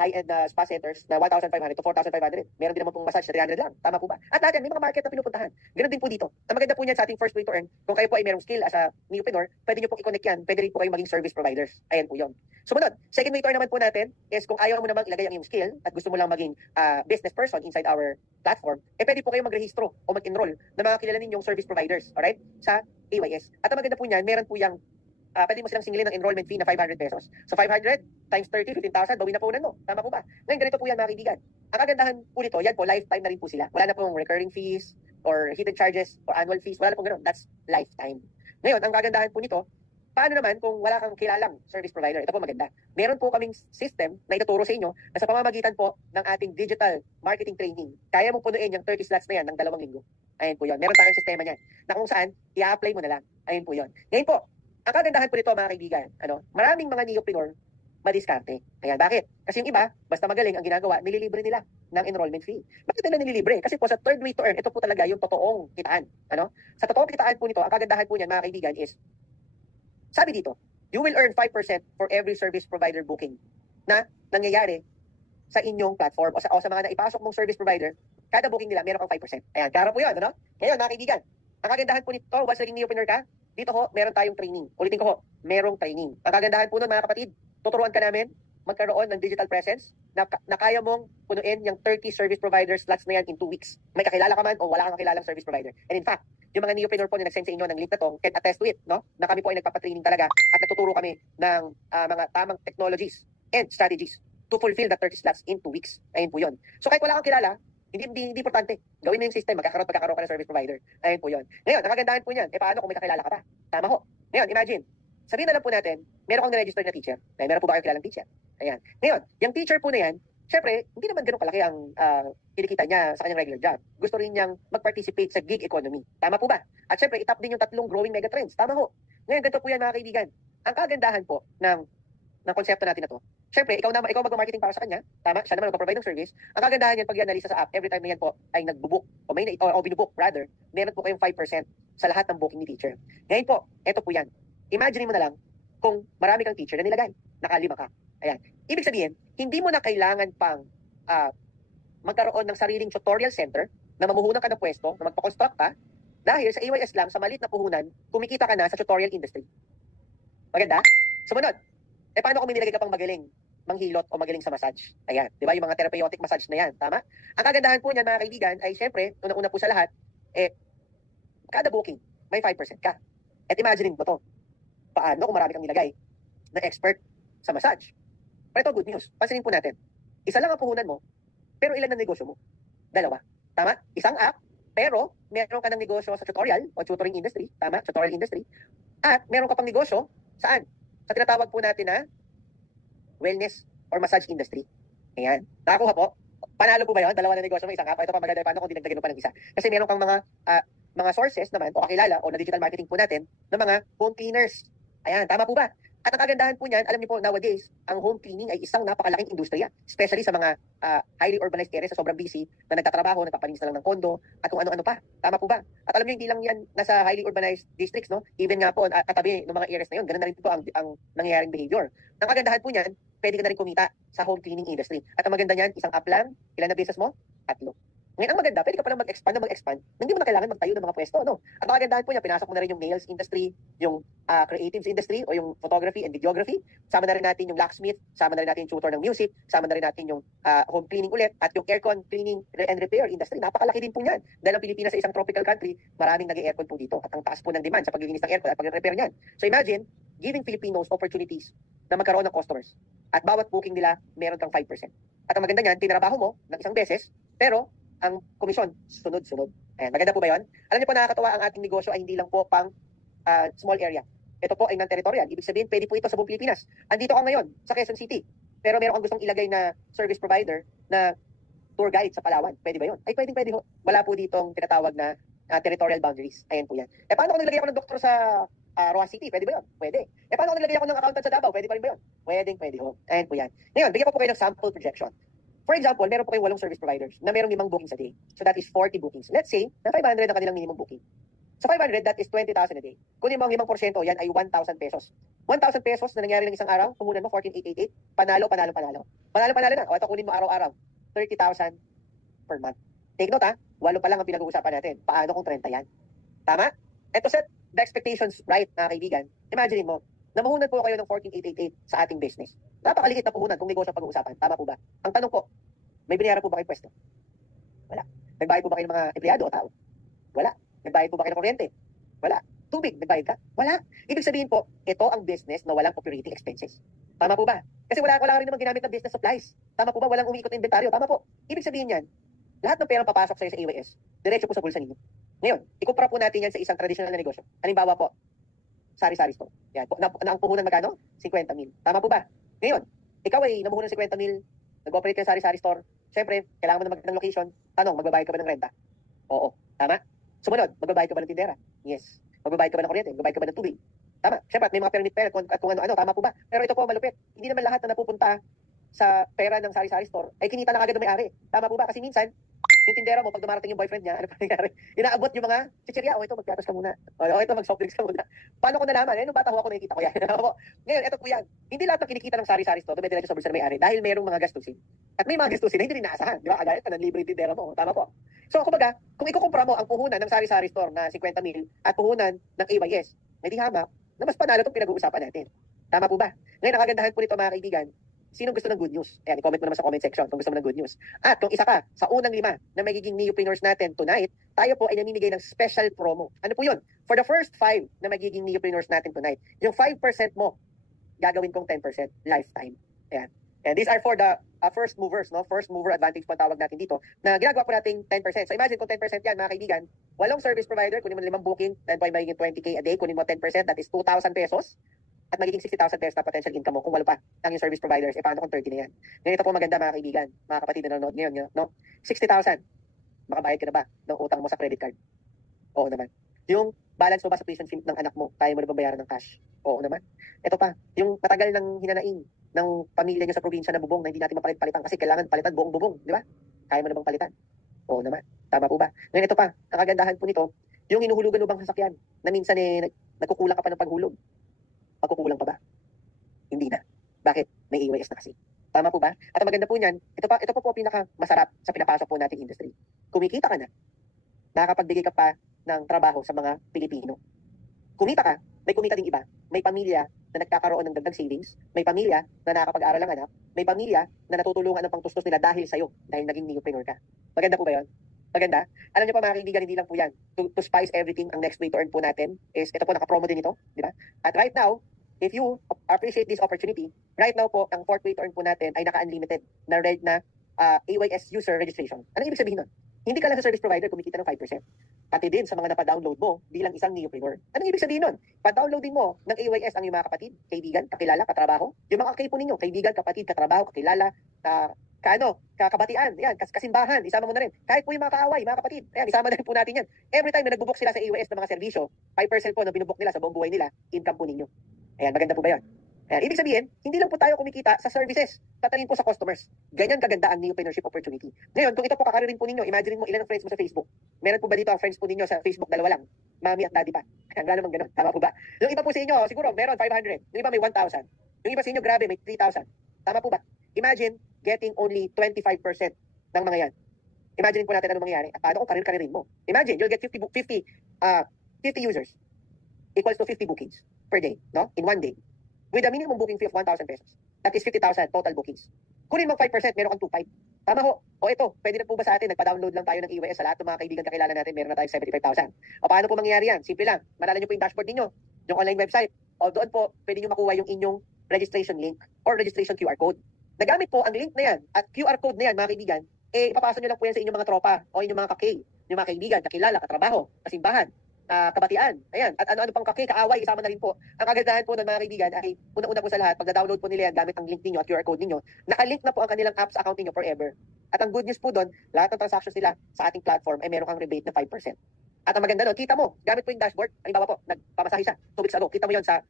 high-end na spa centers na 1,500 to 4,500. Meron din naman pong massage na 300 lang. Tama po ba? At lahat yan, may mga market na pinupuntahan. Ganun din po dito. Ang maganda po niyan sa ating first way to earn, kung kayo po ay merong skill as a neopreneur, pwede nyo pong i-connect yan. Pwede rin po kayo maging service providers. Ayan po yun. Sumunod, second way to earn naman po natin is kung ayaw mo namang ilagay ang iyong skill at gusto mo lang maging business person inside our platform, pwede po kayo magrehistro o mag-enroll ng mga kilala ninyong service providers, alright? Sa AYS. At ang maganda po niyan, meron po yung pwede mo silang singilin ng enrollment fee na 500 pesos. So 500 times 30, 15,000, bawin na po unan mo. Tama po ba? Ngayon, ganito po yan, mga kaibigan. Ang kagandahan po nito, yan po, lifetime na rin po sila. Wala na pong recurring fees or hidden charges or annual fees. Wala na pong gano'n. That's lifetime. Ngayon, ang kagandahan po nito, paano naman kung wala kang kilalang service provider? Ito po maganda. Meron po kaming system na ituturo sa inyo na sa pamamagitan po ng ating digital marketing training. Kaya mo punuin yung 30 slots na yan ng 2 linggo. Ayun po yun. Meron tayong sistema niyan na kung saan i-apply mo na lang. Ayun po yun. Ngayon po, ang kagandahan po nito, mga kaibigan, maraming mga neopreneur madiskarte. Ayan, bakit? Kasi yung iba, basta magaling ang ginagawa, nililibre nila ng enrollment fee. Bakit nila nililibre? Kasi po sa third way to earn, ito po talaga yung totoong kitaan. Sa totoong kitaan po nito, ang kagandahan po niyan, mga kaibigan, is, sabi dito, you will earn 5% for every service provider booking na nangyayari sa inyong platform o sa mga naipasok mong service provider, kada booking nila, meron kang 5%. Ayan, kara po yun, Ngayon, mga kaibigan, ang kagandahan po nito, once naging neopreneur ka, dito ho, meron tayong training. Ulitin ko ho, merong training. Ang kagandahan po nun, mga kapatid, tuturuan ka namin magkaroon ng digital presence na kaya mong punuin yung 30 service provider slots na yan in 2 weeks. May kakilala ka man o wala kang kakilalang service provider. And in fact, yung mga neopreneur po na nag-send sa inyo ng link na to, can attest to it, na kami po ay nagpapatraining talaga at natuturo kami ng mga tamang technologies and strategies to fulfill the 30 slots in 2 weeks. Ayun po yun. So kahit wala kang kilala, hindi importante. Gawin mo yung system, magkakaroon ka ng service provider. Ayun po yun. Ngayon, nakagandahan po niyan, paano kung may kakilala ka pa? Tama ho. Ngayon, imagine, sabihin na lang po natin, meron kang na-register na teacher. Meron po ba kayong kilalang teacher? Ayan. Ngayon, yung teacher po na yan, syempre, hindi naman ganun kalaki ang kinikita niya sa kanyang regular job. Gusto rin niyang mag-participate sa gig economy. Tama po ba? At syempre, itap din yung 3 growing megatrends. Tama ho. Ngayon, ganito po yan mga kaibigan. Ang kagandahan po ng konsepto natin na to, syempre, ikaw mag-marketing para sa kanya, tama, siya naman magpa-provide ng service. Ang kagandahan yan pag i-analisa sa app, every time na yan po ay nagbubuk o binubuk rather, meron po kayong 5% sa lahat ng booking ni teacher. Ngayon po, eto po yan. Imagine mo na lang kung marami kang teacher na nilagay, nakalima ka. Ayan. Ibig sabihin, hindi mo na kailangan pang magkaroon ng sariling tutorial center na mamuhunan ka ng pwesto, na magpa-construct ka, dahil sa AYS lang, sa maliit na puhunan, kumikita ka na sa tutorial industry. Maganda? Sumunod. Paano kung nilagay ka pang magaling manghilot o magaling sa massage? Ayan, di ba? Yung mga therapeutic massage na yan, tama? Ang kagandahan po niyan, mga kaibigan, ay syempre, unang-una po sa lahat, kada booking, may 5% ka. At imagine mo to, paano kung marami kang nilagay na expert sa massage? Pero ito, good news. Pansinin po natin, isa lang ang puhunan mo, pero ilan ang negosyo mo? 2. Tama? Isang app, pero meron ka ng negosyo sa tutorial o tutoring industry, tama? Tutorial industry. At meron ka pang negosyo, saan? Sa tinatawag po natin na wellness or massage industry. Ayan. Nakakuha po. Panalo po ba yun? 2 na negosyo mo, isang app. Ito pa maganda. Paano kung dinagdagan mo pa ng isa? Kasi meron kang mga sources naman o kakilala o na digital marketing po natin ng mga home cleaners. Ayan. Tama po ba? At ang kagandahan po niyan, alam niyo po, nowadays, ang home cleaning ay isang napakalaking industriya. Especially sa mga highly urbanized areas sa sobrang busy na nagtatrabaho, nagpapalinis na lang ng kondo, at kung ano-ano pa. Tama po ba? At alam niyo, hindi lang yan nasa highly urbanized districts, no? Even nga po, katabi ng mga areas na yun, ganun na rin po ang nangyayaring behavior. Ang kagandahan po niyan, pwede ka na rin kumita sa home cleaning industry. At ang maganda niyan, isang app lang, ilan na business mo? 3. Ngayon, ang maganda, pwede ka palang mag-expand, hindi mo na kailangan magtayo ng mga pwesto, no? At ang kagandahan po niya, pinasok mo na rin yung nails industry, yung creatives industry, o yung photography and videography. Sama na rin natin yung locksmith, sama na rin natin yung tutor ng music, sama na rin natin yung home cleaning ulit, at yung aircon cleaning and repair industry. Napakalaki din po niyan. Dahil ang Pilipinas sa isang tropical country, maraming nag-aircon po dito. At ang taas po ng demand sa paglilinis ng aircon at pag-repair niyan. So imagine, giving Filipinos opportunities na magkaroon ng customers. At bawat booking nila, meron kang 5%. At ang maganda niyan, tinrabaho mo ng isang beses, pero ang komisyon, sunod-sunod. Ayan, maganda po ba yun? Alam niyo po, nakakatawa, ang ating negosyo ay hindi lang po pang small area. Ito po ay non-territorial. Ibig sabihin, pwede po ito sa buong Pilipinas. Andito ka ngayon, sa Quezon City, pero meron kang gustong ilagay na service provider na tour guide sa Palawan. Pwede ba yun? Ay, pwede ho. Wala po ditong tinatawag na territorial boundaries. Ayan po yan. Paano kung naglagay ako ng doktor sa Roa City? Pwede ba yun? Pwede. Paano kung naglagay ako ng accountant sa Davao? Pwede pa rin ba yun? Pwede ho. Ayan po yan. Ngayon, bigyan ko po kayo ng sample projection. For example, meron po kayong 8 service providers na merong 5 bookings a day. So that is 40 bookings. Let's say, na 500 ang kanilang minimum booking. Sa 500, that is 20,000 a day. Kunin mo ang 5%, yan ay 1,000 pesos. 1,000 pesos na nangyari ng isang araw, puhunan mo 14,888, panalo. Panalo na. O ito, kunin mo araw-araw. 30,000 per month. Take note 8 pa lang ang pinag-uusapan natin. Paano kung 30 yan? Tama? And to set the expectations right, mga kaibigan, imagine mo, namuhunan po kayo ng 14,888 sa ating business. Napakaliit na puhunan kung negosyo pag-uusapan. Tama po ba? Ang tanong po, may binayaran po ba kayo pwesto? Wala. Nagbayad po ba kayo ng mga empleyado o tao? Wala. Nagbayad po ba kayo ng kuryente? Wala. Tubig, nagbayad ka? Wala. Ibig sabihin po, ito ang business na walang operating expenses. Tama po ba? Kasi wala rin naman ginamit ng business supplies. Tama po ba? Walang umiikot na inventaryo. Tama po. Ibig sabihin yan, lahat ng perang papasok sa'yo sa AYS, diretso po sa bulsa ninyo. Ngayon, ikumpara po natin yan sa isang traditional na negosyo. Halimbawa po, sari-sari store. Yan. Ang puhunan magkano? 50,000. Tama po ba? Ngayon, ikaw ay namuhunan ng 50,000, nag-operate ka sa sari-sari store. Siyempre, kailangan mo na ng location. Tanong, magbabayad ka ba ng renta? Oo. Tama? Sumunod, magbabayad ka ba ng tindera? Yes. Magbabayad ka ba ng kuryente? Magbabayad ka ba ng tubig? Tama. Siyempre, may mga permit at kung ano-ano. Tama po ba? Pero ito po, malupit. Hindi naman lahat na napupunta sa pera ng sari-sari store ay kinita na kagad ng may-ari. Tama po ba? Kasi minsan, yung tindera mo, pag dumarating yung boyfriend niya, ano pa nangyari? Inaabot yung mga chichirya. O ito, magpiatos ka muna. O ito, mag-soft drinks ka muna. Paano ko nalaman? Nung bata ko nakikita ko yan. Ngayon, ito po yan. Hindi lahat ng kinikita ng sari-sari store, dumidiretso sa bulsa ng may-ari dahil merong mga gastusin. At may mga gastusin na hindi rin naasahan. Di ba? Kagaya ka ng libre yung tindera mo. Tama po. So, kumbaga, kung ikukumpara mo ang puhunan ng sari-sari store na 50,000 at puhunan ng AYS, may di hamak na mas panalo itong pinag-uusapan natin. Tama po ba? Ngayon, ang kagandahan po nito, mga kaibigan, sino gusto ng good news? Ayan, i-comment mo naman sa comment section kung gusto mo ng good news. At kung isa ka sa unang 5 na magiging neopreneurs natin tonight, tayo po ay namimigay ng special promo. Ano po yun? For the first 5 na magiging neopreneurs natin tonight, yung 5% mo, gagawin kong 10% lifetime. Ayan. And these are for the first movers, no? First mover advantage po ang tawag natin dito, na ginagawa po natin 10%. So imagine kung 10% yan, mga kaibigan, 8 service provider, kunin mo 5 booking, then po ay magiging 20K a day, kunin mo 10%, that is 2,000 pesos, at magiging 60,000 pesos na potential income mo kung 8 pa ang yung service providers. E paano kung 30 na yan? Ganito po maganda, mga kaibigan, mga kapatid na nanonood ngayon, no? 60,000, makabayad ka na ba ng utang mo sa credit card? Oo naman. Yung balance mo ba sa tuition fee ng anak mo, kaya mo na babayaran ng cash? Oo naman. Ito pa, yung matagal ng hinanaing ng pamilya nyo sa probinsya na bubong na hindi natin mapalit-palitan kasi kailangan palitan buong bubong, di ba? Kaya mo na bang palitan? Oo naman. Tama po ba? Ngayon ito pa, ang kagandahan po nito, yung hinuhulugan mo bang sasakyan na minsan nagkukulang ka pa ng paghulog. Magkukulang pa ba? Hindi na. Bakit? May EYS na kasi. Tama po ba? At ang maganda po niyan, ito po pinaka masarap sa pinapasok po nating industry. Kumikita ka na, nakakapagbigay ka pa ng trabaho sa mga Pilipino. Kumita ka, may kumita ding iba. May pamilya na nagkakaroon ng dagdag savings, may pamilya na nakakapag-aral ng anak, may pamilya na natutulungan ng pangtustos nila dahil sa'yo, dahil naging neopreneur ka. Maganda po ba yun? Maganda? Alam niyo pa mga kaibigan, hindi lang po yan. To spice everything, ang next way to earn po natin is, ito po, nakapromo din ito, di ba? At right now, if you appreciate this opportunity, right now po, ang fourth way to earn po natin ay naka-unlimited na AYS user registration. Ano ibig sabihin nun? Hindi ka lang sa service provider kumikita ng 5%. Pati din sa mga napadownload mo bilang isang neopreneur. Ano ibig sabihin nun? Pa-downloadin mo ng AYS ang iyong mga kapatid, kaibigan, kakilala, katrabaho. Yung mga po ninyo, kaibigan, kapatid, katrabaho, kakilala, kakabatian, yan, kasimbahan, isama mo na rin. Kahit po yung mga kaaway, mga kapatid, ayan, isama na rin po natin yan. Every time na nagbubuk sila sa AYS ng mga serbisyo, 5% po na binubuk nila sa buong buhay nila, income po ninyo. Ayan, maganda po ba yan? Ayan, ibig sabihin, hindi lang po tayo kumikita sa services, patayin po sa customers. Ganyan kaganda ang neopreneurship opportunity. Ngayon, kung ito po kakaririn po ninyo, imagine mo ilan ang friends mo sa Facebook. Meron po ba dito ang friends po ninyo sa Facebook, 2 lang? Mami at daddy pa. Hanggang naman ganun. Tama po ba? Yung iba po sa inyo, siguro meron 500. Yung iba may 1,000. Yung iba sa inyo, grabe, may 3,000. Tama po ba? Imagine getting only 25% ng mga yan. Imagine po natin ano mangyayari. At paano kung karirin mo? Imagine, you'll get 50 users equals to 50 bookings per day, no? In one day. With a minimum booking fee of 1,000 pesos. That is 50,000 total bookings. Kunin mo 5%, meron kang 2,500. Tama ho. O ito, pwede na po ba sa atin, nagpa-download lang tayo ng EYS sa lahat ng mga kaibigan kakilala natin, meron na tayo 75,000. O paano po mangyayari yan? Simple lang. Malala nyo po yung dashboard ninyo, yung online website. O doon po, pwede nyo makuha yung inyong registration link or registration QR code. Nagamit po ang link na yan at QR code na yan, mga kaibigan, ipapasa nyo lang po yan sa inyong mga tropa o inyong mga kakay, yung mga kaibigan, kakilala, katrabaho, kasimbahan, kabatian. Ayan. At ano-ano pang kaaway, isama na rin po. Ang kagandahan po ng mga kaibigan ay una-una po sa lahat, pag na-download po nila yan gamit ang link ninyo at QR code ninyo, nakalink na po ang kanilang apps account ninyo forever. At ang good news po doon, lahat ng transactions nila sa ating platform ay meron kang rebate na 5%. At ang maganda doon, kita mo, gamit po yung dashboard. Halimbawa po, nagpamasahe siya 2 weeks ago. Kita mo yon sa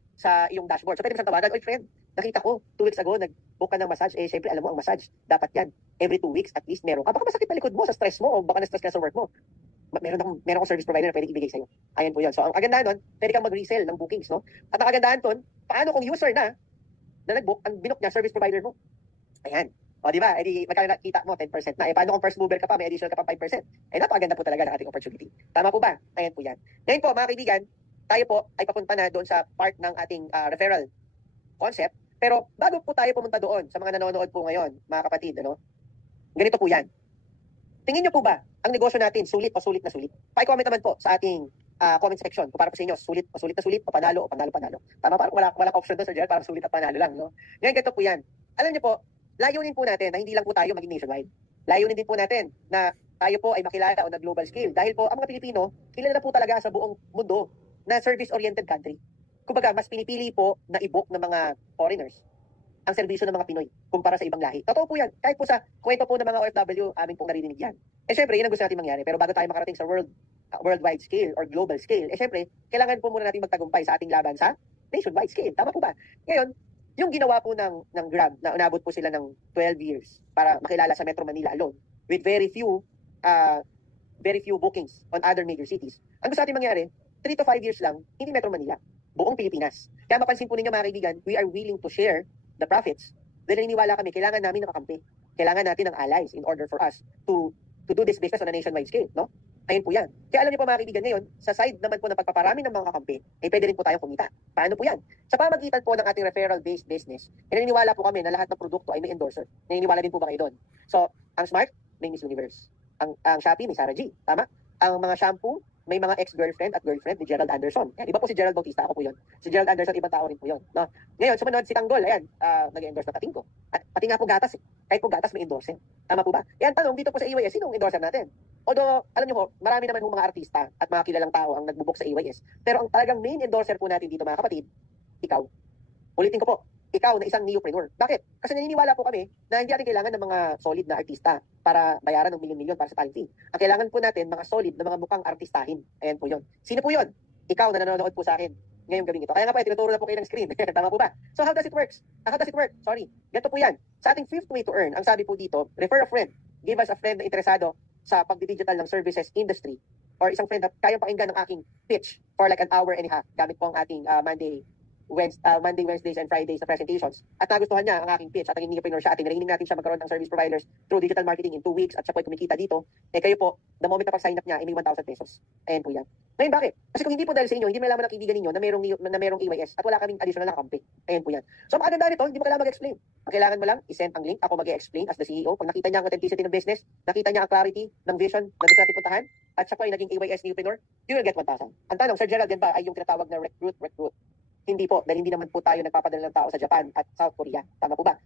iyong dashboard. So pwede mo siyang tawagan, oy friend, nakita ko 2 weeks ago, nag-book ka ng massage. Syempre, alam mo, ang massage, dapat yan. Every 2 weeks, at least meron ka. Baka masakit na likod mo sa stress mo o baka na-stress ka sa work mo. Meron akong service provider na pwede ibigay sa'yo. Ayan po yun. So, ang kagandahan nun, pwede kang mag-resell ng bookings, no? At ang kagandahan nun, paano kung user na nag-book, ang binook niya, service provider mo? Ayan. O, di ba? E di, magkano nakita mo? 10% na. Paano kung first mover ka pa, may additional ka pa 5%? Napakaganda po talaga ng ating opportunity. Tama po ba? Ayan po yan. Ngayon po, mga kaibigan, tayo po ay papunta na doon sa part ng ating referral concept. Pero, bago po tayo pumunta doon sa mga nanonood po ngayon, mga kapatid, ano? Ganito po yan. Tingin nyo po ba, ang negosyo natin, sulit o sulit na sulit? Pa-comment naman po sa ating comment section. Kung para po sa inyo, sulit na sulit, o panalo, panalo. Tama, parang wala option doon, Sir Gerald, parang sulit at panalo lang, no? Ngayon, ganito po yan. Alam nyo po, layunin po natin na hindi lang po tayo maging nationwide. Layunin din po natin na tayo po ay makilala o na global scale. Dahil po, ang mga Pilipino, kilala na po talaga sa buong mundo na service-oriented country. Kumbaga, mas pinipili po na i-book ng mga foreigners ang serbisyo ng mga Pinoy kumpara sa ibang lahi. Totoo po yan. Kahit po sa kwento po ng mga OFW, amin pong narinig yan. Syempre, yun ang gusto natin mangyari. Pero bago tayo makarating sa worldwide scale or global scale, syempre, kailangan po muna natin magtagumpay sa ating laban sa nationwide scale. Tama po ba? Ngayon, yung ginawa po ng Grab, na unabot po sila ng 12 years para makilala sa Metro Manila alone with very few bookings on other major cities. Ang gusto natin mangyari, 3 to 5 years lang, hindi Metro Manila, buong Pilipinas. Kaya mapansin po ninyo, mga kaibigan, we are willing to share the profits. Dahil naniniwala kami, kailangan namin nakakampi. Kailangan natin ng allies in order for us to do this business on a nationwide scale, no? Ayun po yan. Kaya alam niyo po, mga kaibigan, ngayon, sa side naman po ng pagpaparami ng mga kakampi, pwede rin po tayong kumita. Paano po yan? Sa pamagitan po ng ating referral-based business, naniniwala po kami na lahat ng produkto ay may endorser. Naniniwala din po ba kayo doon? So, ang Smart, may Miss Universe. Ang Shopee, may Sarah G. Tama? Ang mga shampoo, may mga ex-girlfriend at girlfriend ni Gerald Anderson. Yan, iba po si Gerald Bautista, ako po yun. Si Gerald Anderson, ibang tao rin po yun. No? Ngayon, sumunod si Tanggol, ayan, nag-endorse na Tating ko. At pati nga po gatas, kahit po gatas may endorse. Tama po ba? Yan, tanong dito po sa AYS, sino ang endorser natin? Although, alam nyo po, marami naman mga artista at mga kilalang tao ang nagbubuk sa AYS. Pero ang talagang main endorser po natin dito mga kapatid, ikaw. Ulitin ko po, ikaw na isang neopreneur. Bakit? Kasi naniniwala po kami na hindi natin kailangan ng mga solid na artista para bayaran ng milyon-milyon para sa talent fee. Ang kailangan po natin, mga solid na mga mukhang artistahin. Ayan po yun. Sino po yun? Ikaw na nanonood po sa akin ngayong gabing ito. Kaya nga po, tinuturo na po kayo ng screen. Tama po ba? So how does it work? How does it work? Sorry. Ganito po yan. Sa ating fifth way to earn, ang sabi po dito, refer a friend. Give us a friend na interesado sa pagdidigital ng services industry or isang friend na kayang pakinggan ng aking pitch for like an hour and a half gamit po ang ating Monday, Wednesdays, and Fridays na presentations. At nagustuhan niya ang aking pitch at ang entrepreneur siya at tinraining natin siya magkaroon ng service providers through digital marketing in 2 weeks at siya po ay kumikita dito. Kayo po, the moment na pag-sign up niya, ay may 1,000 pesos. Ayan po yan. Ngayon, bakit? Kasi kung hindi po dahil sa inyo, hindi may laman ng kaibigan ninyo na merong AYS at wala kaming additional na kampi. Ayan po yan. So, ang maganda nito, hindi mo kailangan mag-explain. Ang kailangan mo lang, i-send ang link. Ako mag-explain as the CEO. Pag nakita niya ang authenticity ng business, nakita niya ang clarity ng vision na gusto natin puntahan, at siya po ay naging AYS entrepreneur, you will get 1,000. Ang tanong, Sir Gerald, yan ba ay yung tinatawag na recruit? Hindi po, dahil hindi naman po tayo nagpapadala ng tao sa Japan at South Korea. Tama po ba?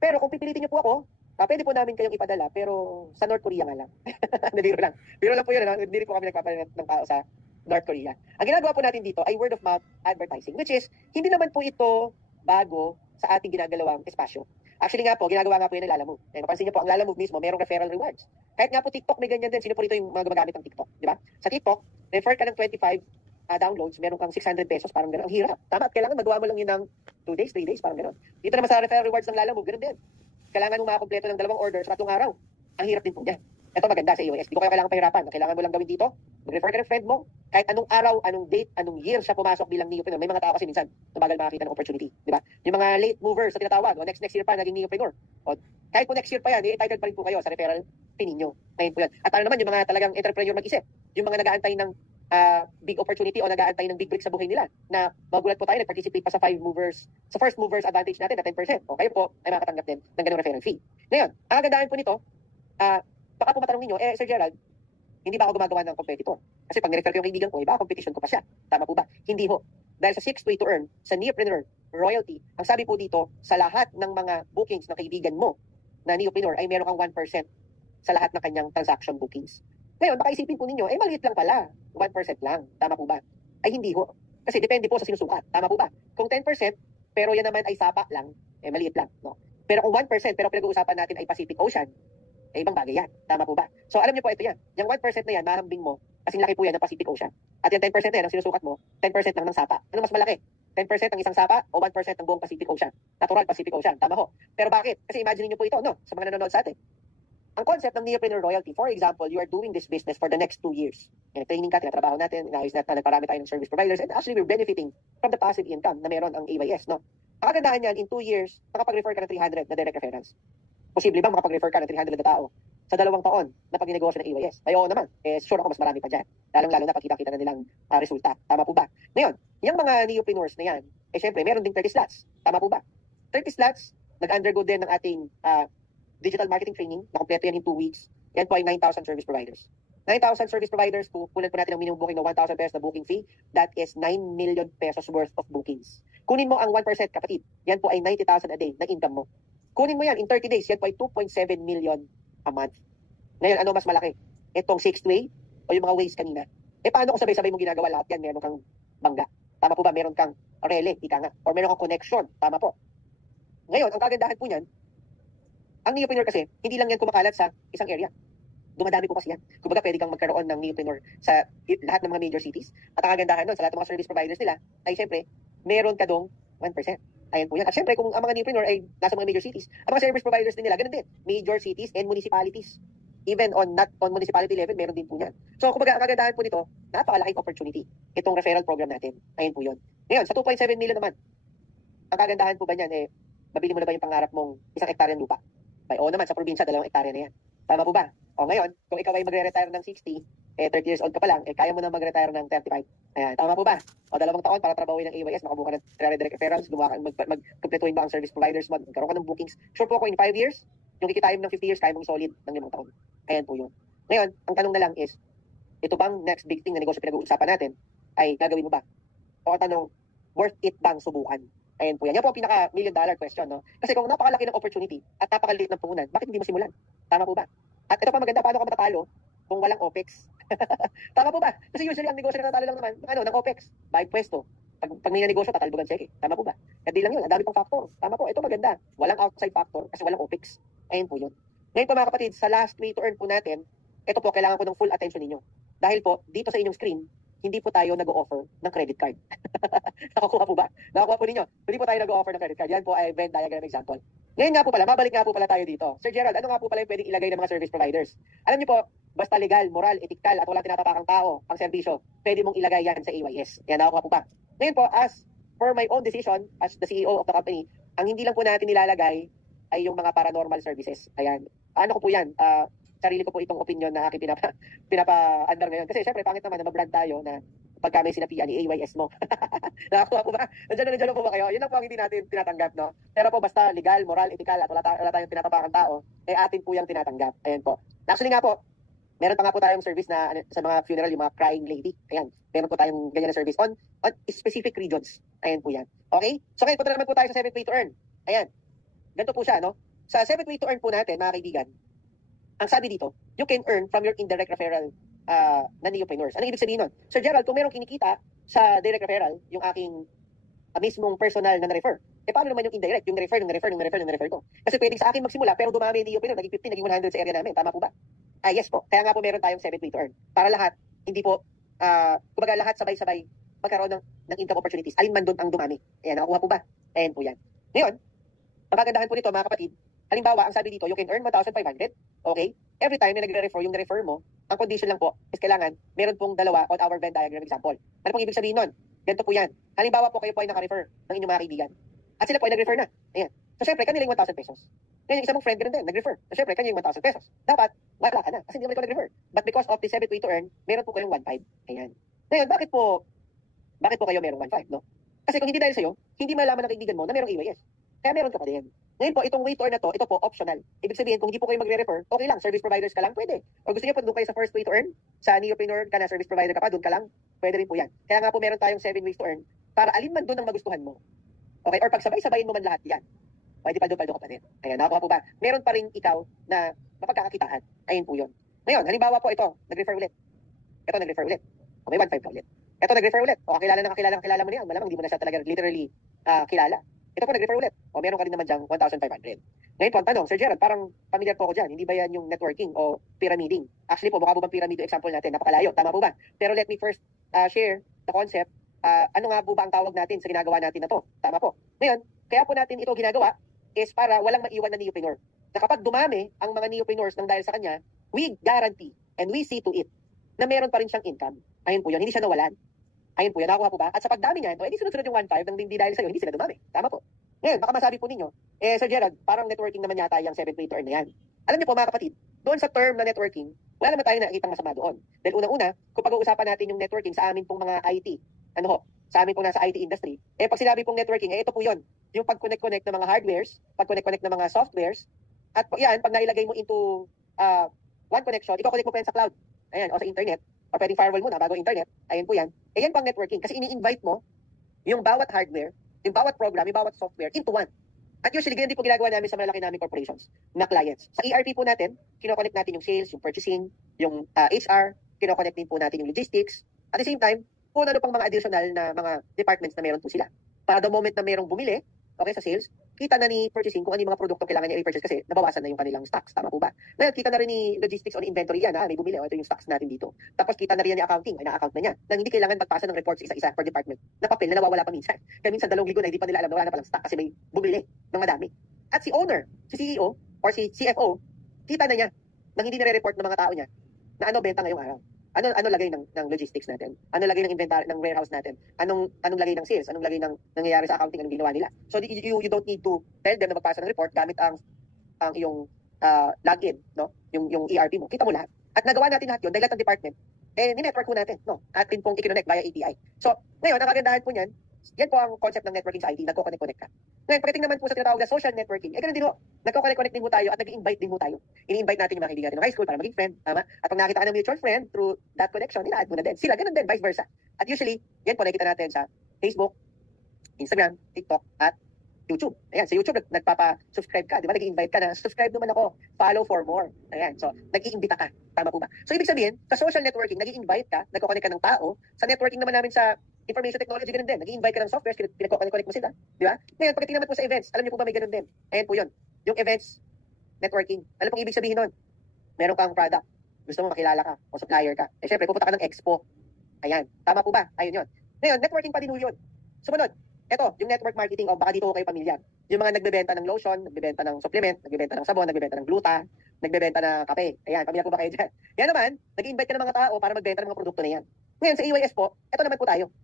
Pero kung pipilitin niyo po ako, pwede po namin kayong ipadala, pero sa North Korea nga lang. Biro lang. Biro lang po yun, no? Hindi po kami nagpapadala ng tao sa North Korea. Ang ginagawa po natin dito ay word of mouth advertising, which is, hindi naman po ito bago sa ating ginagawang espasyo. Actually nga po, ginagawa nga po yan ng Lalamove. Mapansin niyo po, ang Lalamove mismo, mayroong referral rewards. Kahit nga po TikTok, may ganyan din. Sino po rito yung mga gumagamit ng TikTok? Di ba? Sa TikTok, refer ka ng 25 downloads, meron kang 600 pesos, parang gano'n. Ang hirap. Tama, at kailangan magawa mo lang yun ng 2 days, 3 days, parang gano'n. Dito naman sa referral rewards ng Lalamove, gano'n din. Kailangan mo makakompleto ng 2 order sa 3 araw. Ang hirap din po yan. Ito maganda sa AOS. Di ko kaya kailangan pahirapan. Ang kailangan mo lang gawin dito, mag-refer ka ng friend mo, kahit anong araw, anong date, anong year siya pumasok bilang neopreneur. May mga tao kasi minsan, tumagal makakita ng opportunity. Di ba? Yung mga late movers na tinatawag, o next year pa, naging neopreneur. O, kahit po next year pa yan, entitled pa rin po kayo sa referral fee ninyo. Ngayon po yan. At ano naman, yung mga talagang entrepreneur mag-isip, yung mga nag-aantay ng big opportunity o nag-aantay ng big break sa buhay nila na magulat po tayo, nag-participate pa sa first movers advantage natin na 10%. O kayo po ay makatanggap din ng ganung referral fee. Ngayon, ang kagandahan po nito, baka po matanong ninyo, Sir Gerald, hindi ba ako gumagawa ng competitor? Kasi pag nirefer ko yung kaibigan ko, iba competition ko pa siya. Tama po ba? Hindi ho. Dahil sa sixth way to earn, sa neopreneur royalty, ang sabi po dito, sa lahat ng mga bookings ng kaibigan mo na neopreneur ay meron kang 1% sa lahat ng kanyang transaction bookings. Ngayon, baka isipin po ninyo, maliit lang pala. 1% lang. Tama po ba? Ay hindi ho. Kasi depende po sa sinusukat. Tama po ba? Kung 10%, pero yan naman ay sapa lang, maliit lang. No? Pero kung 1%, pero pinag-uusapan natin ay Pacific Ocean, ibang bagay yan. Tama po ba? So alam niyo po, ito yan. Yung 1% na yan, mahambing mo, kasing laki po yan ng Pacific Ocean. At yung 10% na yan, ang sinusukat mo, 10% lang ng sapa. Ano mas malaki? 10% ng isang sapa o 1% ng buong Pacific Ocean? Natural Pacific Ocean. Tama ho. Pero bakit? Kasi imagine niyo po ito, no? Sa mga nanonood sa atin. Ang concept ng neopreneur royalty, for example, you are doing this business for the next 2 years. Training ka, tinatrabaho natin, inaayos natin, nagparami tayo ng service providers, and actually we're benefiting from the passive income na meron ang AYS, no? Ang kagandahan yan, in 2 years, makapag-refer ka ng 300 na direct referrals. Posible ba makapag-refer ka ng 300 na tao sa 2 taon na pag-inegosyo ng AYS? Ay oo naman, sure ako mas marami pa dyan. Lalong-lalo na pagkita-kita na nilang resulta. Tama po ba? Ngayon, yung mga neopreneurs na yan, syempre, meron ding 30 slots. Tama po ba? 30 slots, nag-undergo din ng ating digital marketing training, na kompleto yan in 2 weeks. Yan po ay 9,000 service providers. 9,000 service providers, kukunan po natin ang minimum booking ng 1,000 pesos na booking fee. That is 9 million pesos worth of bookings. Kunin mo ang 1%, kapatid. Yan po ay 90,000 a day na income mo. Kunin mo yan in 30 days. Yan po ay 2.7 million a month. Ngayon, ano mas malaki? Itong sixth way o yung mga ways kanina? Paano kung sabay-sabay mo ginagawa lahat yan? Meron kang bangga. Tama po ba? Meron kang rele, ika nga. Or meron kang connection. Tama po. Ngayon, ang kagandahan po niyan, ang neopreneur kasi, hindi lang yan kumakalat sa isang area. Dumadami po kasi yan. Kumbaga, pwede kang magkaroon ng neopreneur sa lahat ng mga major cities. At ang kagandahan nun, sa lahat ng mga service providers nila, ay syempre, meron ka dong 1%. Ayan po yan. At syempre, kung ang mga neopreneur ay nasa mga major cities, ang mga service providers din nila, ganun din. Major cities and municipalities. Even not on municipality level, meron din po yan. So, kumbaga, ang kagandahan po nito, napakalaking opportunity. Itong referral program natin. Ayan po yun. Ngayon, sa 2.7 million naman, ang kagandahan po ba niyan, mabili mo na ba yung pangarap mong 1 hektaryang lupa? Ay, oo naman, sa probinsya, 2 hektarya na yan. Tama po ba? O ngayon, kung ikaw ay magre-retire ng 60, 30 years old ka pa lang, kaya mo na magre-retire ng 35. Ayan, tama po ba? O 2 taon para trabahuin ng AYS, makabuka ng 300 direct referrals, mag-completuin ba ang service providers mo, magkaroon ka ng bookings. Sure po ako, in 5 years, yung kikitain mo ng 50 years, kaya mong solid ng 5 taon. Ayan po yun. Ngayon, ang tanong na lang is, ito bang next big thing na negosyo pinag-uusapan natin ay gagawin mo ba? O tanong, worth it bang subukan? Ayan po yan. Yan po ang pinaka-million dollar question, no? Kasi kung napakalaki ng opportunity at napakaliit ng puhunan, bakit hindi mo simulan? Tama po ba? At ito pa maganda, paano ka matatalo kung walang OPEX? Tama po ba? Kasi usually ang negosyo na natalo lang naman, ng OPEX, bayad pwesto. Pag may negosyo, tatalbogan cheque. Tama po ba? At di lang yun, ang dami pang factor. Tama po, ito maganda. Walang outside factor kasi walang OPEX. Ayan po yun. Ngayon po mga kapatid, sa last way to earn po natin, ito po, kailangan ko ng full attention ninyo. Dahil po, dito sa inyong screen, hindi po tayo nag-o-offer ng credit card. Nakakuha po ba? Nakakuha po ninyo. Hindi po tayo nag-o-offer ng credit card. Yan po ay Venn diagram example. Ngayon nga po pala, mabalik nga po pala tayo dito. Sir Gerald, ano nga po pala yung pwedeng ilagay ng mga service providers? Alam niyo po, basta legal, moral, etikal, at wala tinatapakang tao, ang serbisyo, pwede mong ilagay yan sa AYS. Yan, nakakuha po ba? Ngayon po, as for my own decision, as the CEO of the company, ang hindi lang po natin nilalagay ay yung mga paranormal services. Ayan. Ano ko po yan? Sarili ko po itong opinion na aking pinapa-under ngayon. Kasi syempre, pangit naman na mag-brand tayo na pagka may sinapian ni AYS mo. Nakakuha po ba? Nandiyan na po ba kayo? Yun lang po ang hindi natin tinatanggap, no? Pero po, basta legal, moral, ethical, at wala tayong tinatapakang tao, atin po yung tinatanggap. Ayan po. Actually nga po, meron pa nga po tayong service na sa mga funeral, yung mga crying lady. Ayan. Meron po tayong ganyan na service on specific regions. Ayan po yan. Okay? So ngayon, punta naman po tayo sa 7th way to earn. Ayan. Ganito po siya, no? Sa 7th way to earn po natin, mga kaibigan, ang sabi dito, you can earn from your indirect referral na neopreneurs. Anong ibig sabihin nun? Sir Gerald, kung merong kinikita sa direct referral, yung aking mismong personal na na-refer, paano naman yung indirect? Yung na-refer ko. Kasi pwedeng sa akin magsimula, pero dumami yung neopreneur, naging 15, naging 100 sa area namin. Tama po ba? Yes po. Kaya nga po meron tayong 7th way to earn. Para lahat, hindi po, kumbaga lahat sabay-sabay magkaroon ng income opportunities. Alin man doon ang dumami. Ayan, nakakuha po ba? Ayan po yan. Ngayon, ang kagandahan po nito, mga kapatid, halimbawa, ang sabi dito, you can earn 1,500. Okay? Every time na nagre-refer, yung na-refer mo, ang condition lang po is kailangan, meron pong dalawa on our Venn diagram example. Ano pong ibig sabihin nun? Ganito po yan. Halimbawa po, kayo po ay naka-refer ng inyong mga kaibigan. At sila po ay nag-refer na. Ayan. So, syempre, kanila yung 1,000 pesos. Ngayon, yung isa mong friend, ganoon din, nag-refer. So, syempre, kanya yung 1,000 pesos. Dapat, wala ka na. Kasi hindi naman ikaw nag-refer. But because of the 7th way to earn, meron po kayong 1,500. Ayan. Ngayon, bakit po kayo merong 1,500, no? Kasi kung hindi dahil sa'yo, hindi malaman ng kaibigan mo na merong AYS. Kaya meron ka pa din. Ngayon po, itong way to earn na to, ito po, optional. Ibig sabihin, kung hindi po kayo magre-refer, okay lang, service providers ka lang, pwede. O gusto niyo po, doon kayo sa first way to earn, sa neopreneur ka na, service provider ka pa, doon ka lang, pwede rin po yan. Kaya nga po, meron tayong 7 ways to earn, para alin man doon ang magustuhan mo. Okay? Or pag sabay-sabayin mo man lahat yan, pwede paldo-paldo ka pa din. Ayan, nakakuha po ba? Meron pa rin ikaw na mapagkakakitaan. Ayun po yun. Ngayon, halimbawa po ito, nag-refer ulit. Ito, nag-refer ulit. O may 1,500 ka ulit. Ito, nag-refer ulit. O kakilala mo niyan. Malamang hindi mo na siya talaga literally kilala. Ito po, nag-refer ulit. O meron ka rin naman dyang 1,500. Ngayon po, ang tanong, Sir Gerald, parang familiar po ako dyan. Hindi ba yan yung networking o pyramiding? Actually po, mukha po bang pyramid example natin? Napakalayo. Tama po ba? Pero let me first share the concept. Ano nga po ba ang tawag natin sa ginagawa natin na to? Tama po. Ngayon, kaya po natin ito ginagawa is para walang maiwan na neopreneur. Na kapag dumami ang mga neopreneurs nang dahil sa kanya, we guarantee and we see to it na meron pa rin siyang income. Ayun po yun, hindi siya nawalan. Ayun po yan, nakakuha po ba? At sa pagdami niyan, edi sunod-sunod yung 1,500 nang hindi dahil sa'yo, hindi sila dumami. Tama po. Ngayon, baka masabi po ninyo, Sir Gerald, parang networking naman yata yung 7th way to earn na yan. Alam niyo po mga kapatid, doon sa term na networking, wala naman tayo nakikitang masama doon. Dahil unang-una, kung pag-uusapan natin yung networking sa amin pong mga IT, sa amin pong nasa IT industry, pag sinabi pong networking, ito po yun, yung pag-connect-connect ng mga hardwares, pag-connect-connect ng mga softwares, at yan, pag nailagay mo into one connection, i-connect mo pa yan sa cloud, ayan, o sa internet, o pwedeng firewall muna bago internet, ayun po yan. Yan pang networking kasi ini-invite mo yung bawat hardware, yung bawat program, yung bawat software into one. At usually, ganyan din po ginagawa namin sa malalaki namin corporations na clients. Sa ERP po natin, kinoconnect natin yung sales, yung purchasing, yung HR, kinoconnect din po natin yung logistics. At the same time, kung ano pang mga additional na mga departments na meron po sila. Para the moment na merong bumili, okay, sa sales, kita na ni purchasing kung ano yung mga produkto kailangan niya i-purchase kasi nabawasan na yung kanilang stocks. Tama po ba? Ngayon, kita na rin ni logistics on inventory yan. May bumili. Ito yung stocks natin dito. Tapos kita na rin yan ni accounting. Ay na-account na niya. Nang hindi kailangan magpasa ng reports isa-isa per department na papel na nawawala pa minsan. Kaya minsan 2 linggo na hindi pa nila alam na wala na palang stock kasi may bumili ng madami. At si owner, si CEO, or si CFO, kita na niya nang hindi nare-report ng mga tao niya na ano benta ngayong araw. Ano lagay ng logistics natin? Ano lagay ng inventory ng warehouse natin? Anong lagay ng sales? Anong lagay ng nangyayari sa accounting? Anong ginawa nila? So you don't need to tell them na magpasa ng report gamit ang iyong login, no? Yung ERP mo. Kita mo lahat. At nagawa natin lahat 'yon dahil lahat ng department ni-network po natin, no? Atin pong i-connect via API. So, ngayon ang kagandahan po niyan, yan po ang concept ng networking sa IT, nagko-connect ka. Ngayon, pagdating naman po sa tinatawag na social networking, ganun din ho. Nagko-connect din ho tayo at nag-invite din ho tayo. Ini-invite natin yung mga kaibigan natin ng high school para maging friend, tama? At pag nakita ka ng mutual friend through that connection, ina-add mo na din. Sila, ganun din, vice versa. At usually, yan po nakikita natin sa Facebook, Instagram, TikTok, at YouTube. Ayan, sa YouTube, nagpapa-subscribe ka. Di ba? Nag-i-invite ka na, subscribe naman ako, follow for more. Ayan, so, nag-iimbita ka. Tama po ba? So, ibig sabihin, sa social networking, nag-i-invite ka, nagko-connect ka ng tao. Sa networking naman namin sa information technology, ganun din. Nag-i-invite ka ng software, pinag-connect mo sila. Di ba? Ngayon, pagdating naman po sa events, alam niyo po ba may ganun din? Ayan po yun. Yung events, networking. Alam pong ibig sabihin nun? Meron kang product. Gusto mo makilala ka o supplier ka. Eh, syempre, pupunta ka ng expo. Ayan. Tama po ba? Ayun yun. Ngayon, networking pa din yun. Sumunod. Ito, yung network marketing, o baka dito ko kayo pamilyar. Yung mga nagbebenta ng lotion, nagbebenta ng supplement, nagbebenta ng sabon, nagbebenta ng gluta, nagbebenta ng kape. Ayan, pamilyar po ba kayo dyan? Yan naman, nag-invite ka ng mga tao para magbenta ng mga produkto na yan. Ngayon, sa EYS po, ito naman po tayo.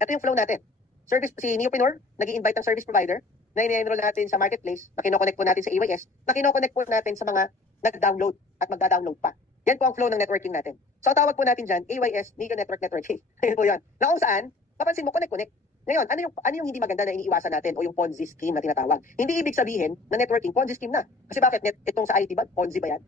Ito yung flow natin. Service, si Neopreneur, nag-invite ng service provider, na i-enroll natin sa marketplace, na kinoconnect po natin sa EYS, na kinoconnect po natin sa mga nag-download at magda-download pa. Yan po ang flow ng networking natin. So, tawag po natin dyan, AYS, Neo Network Networking. Ayun po yan. Na kung saan, papansin mo, connect. Ngayon, ano yung hindi maganda na iniiwasan natin o yung Ponzi scheme na tinatawag? Hindi ibig sabihin na networking, Ponzi scheme na. Kasi bakit? Itong sa IT ba? Ponzi ba yan?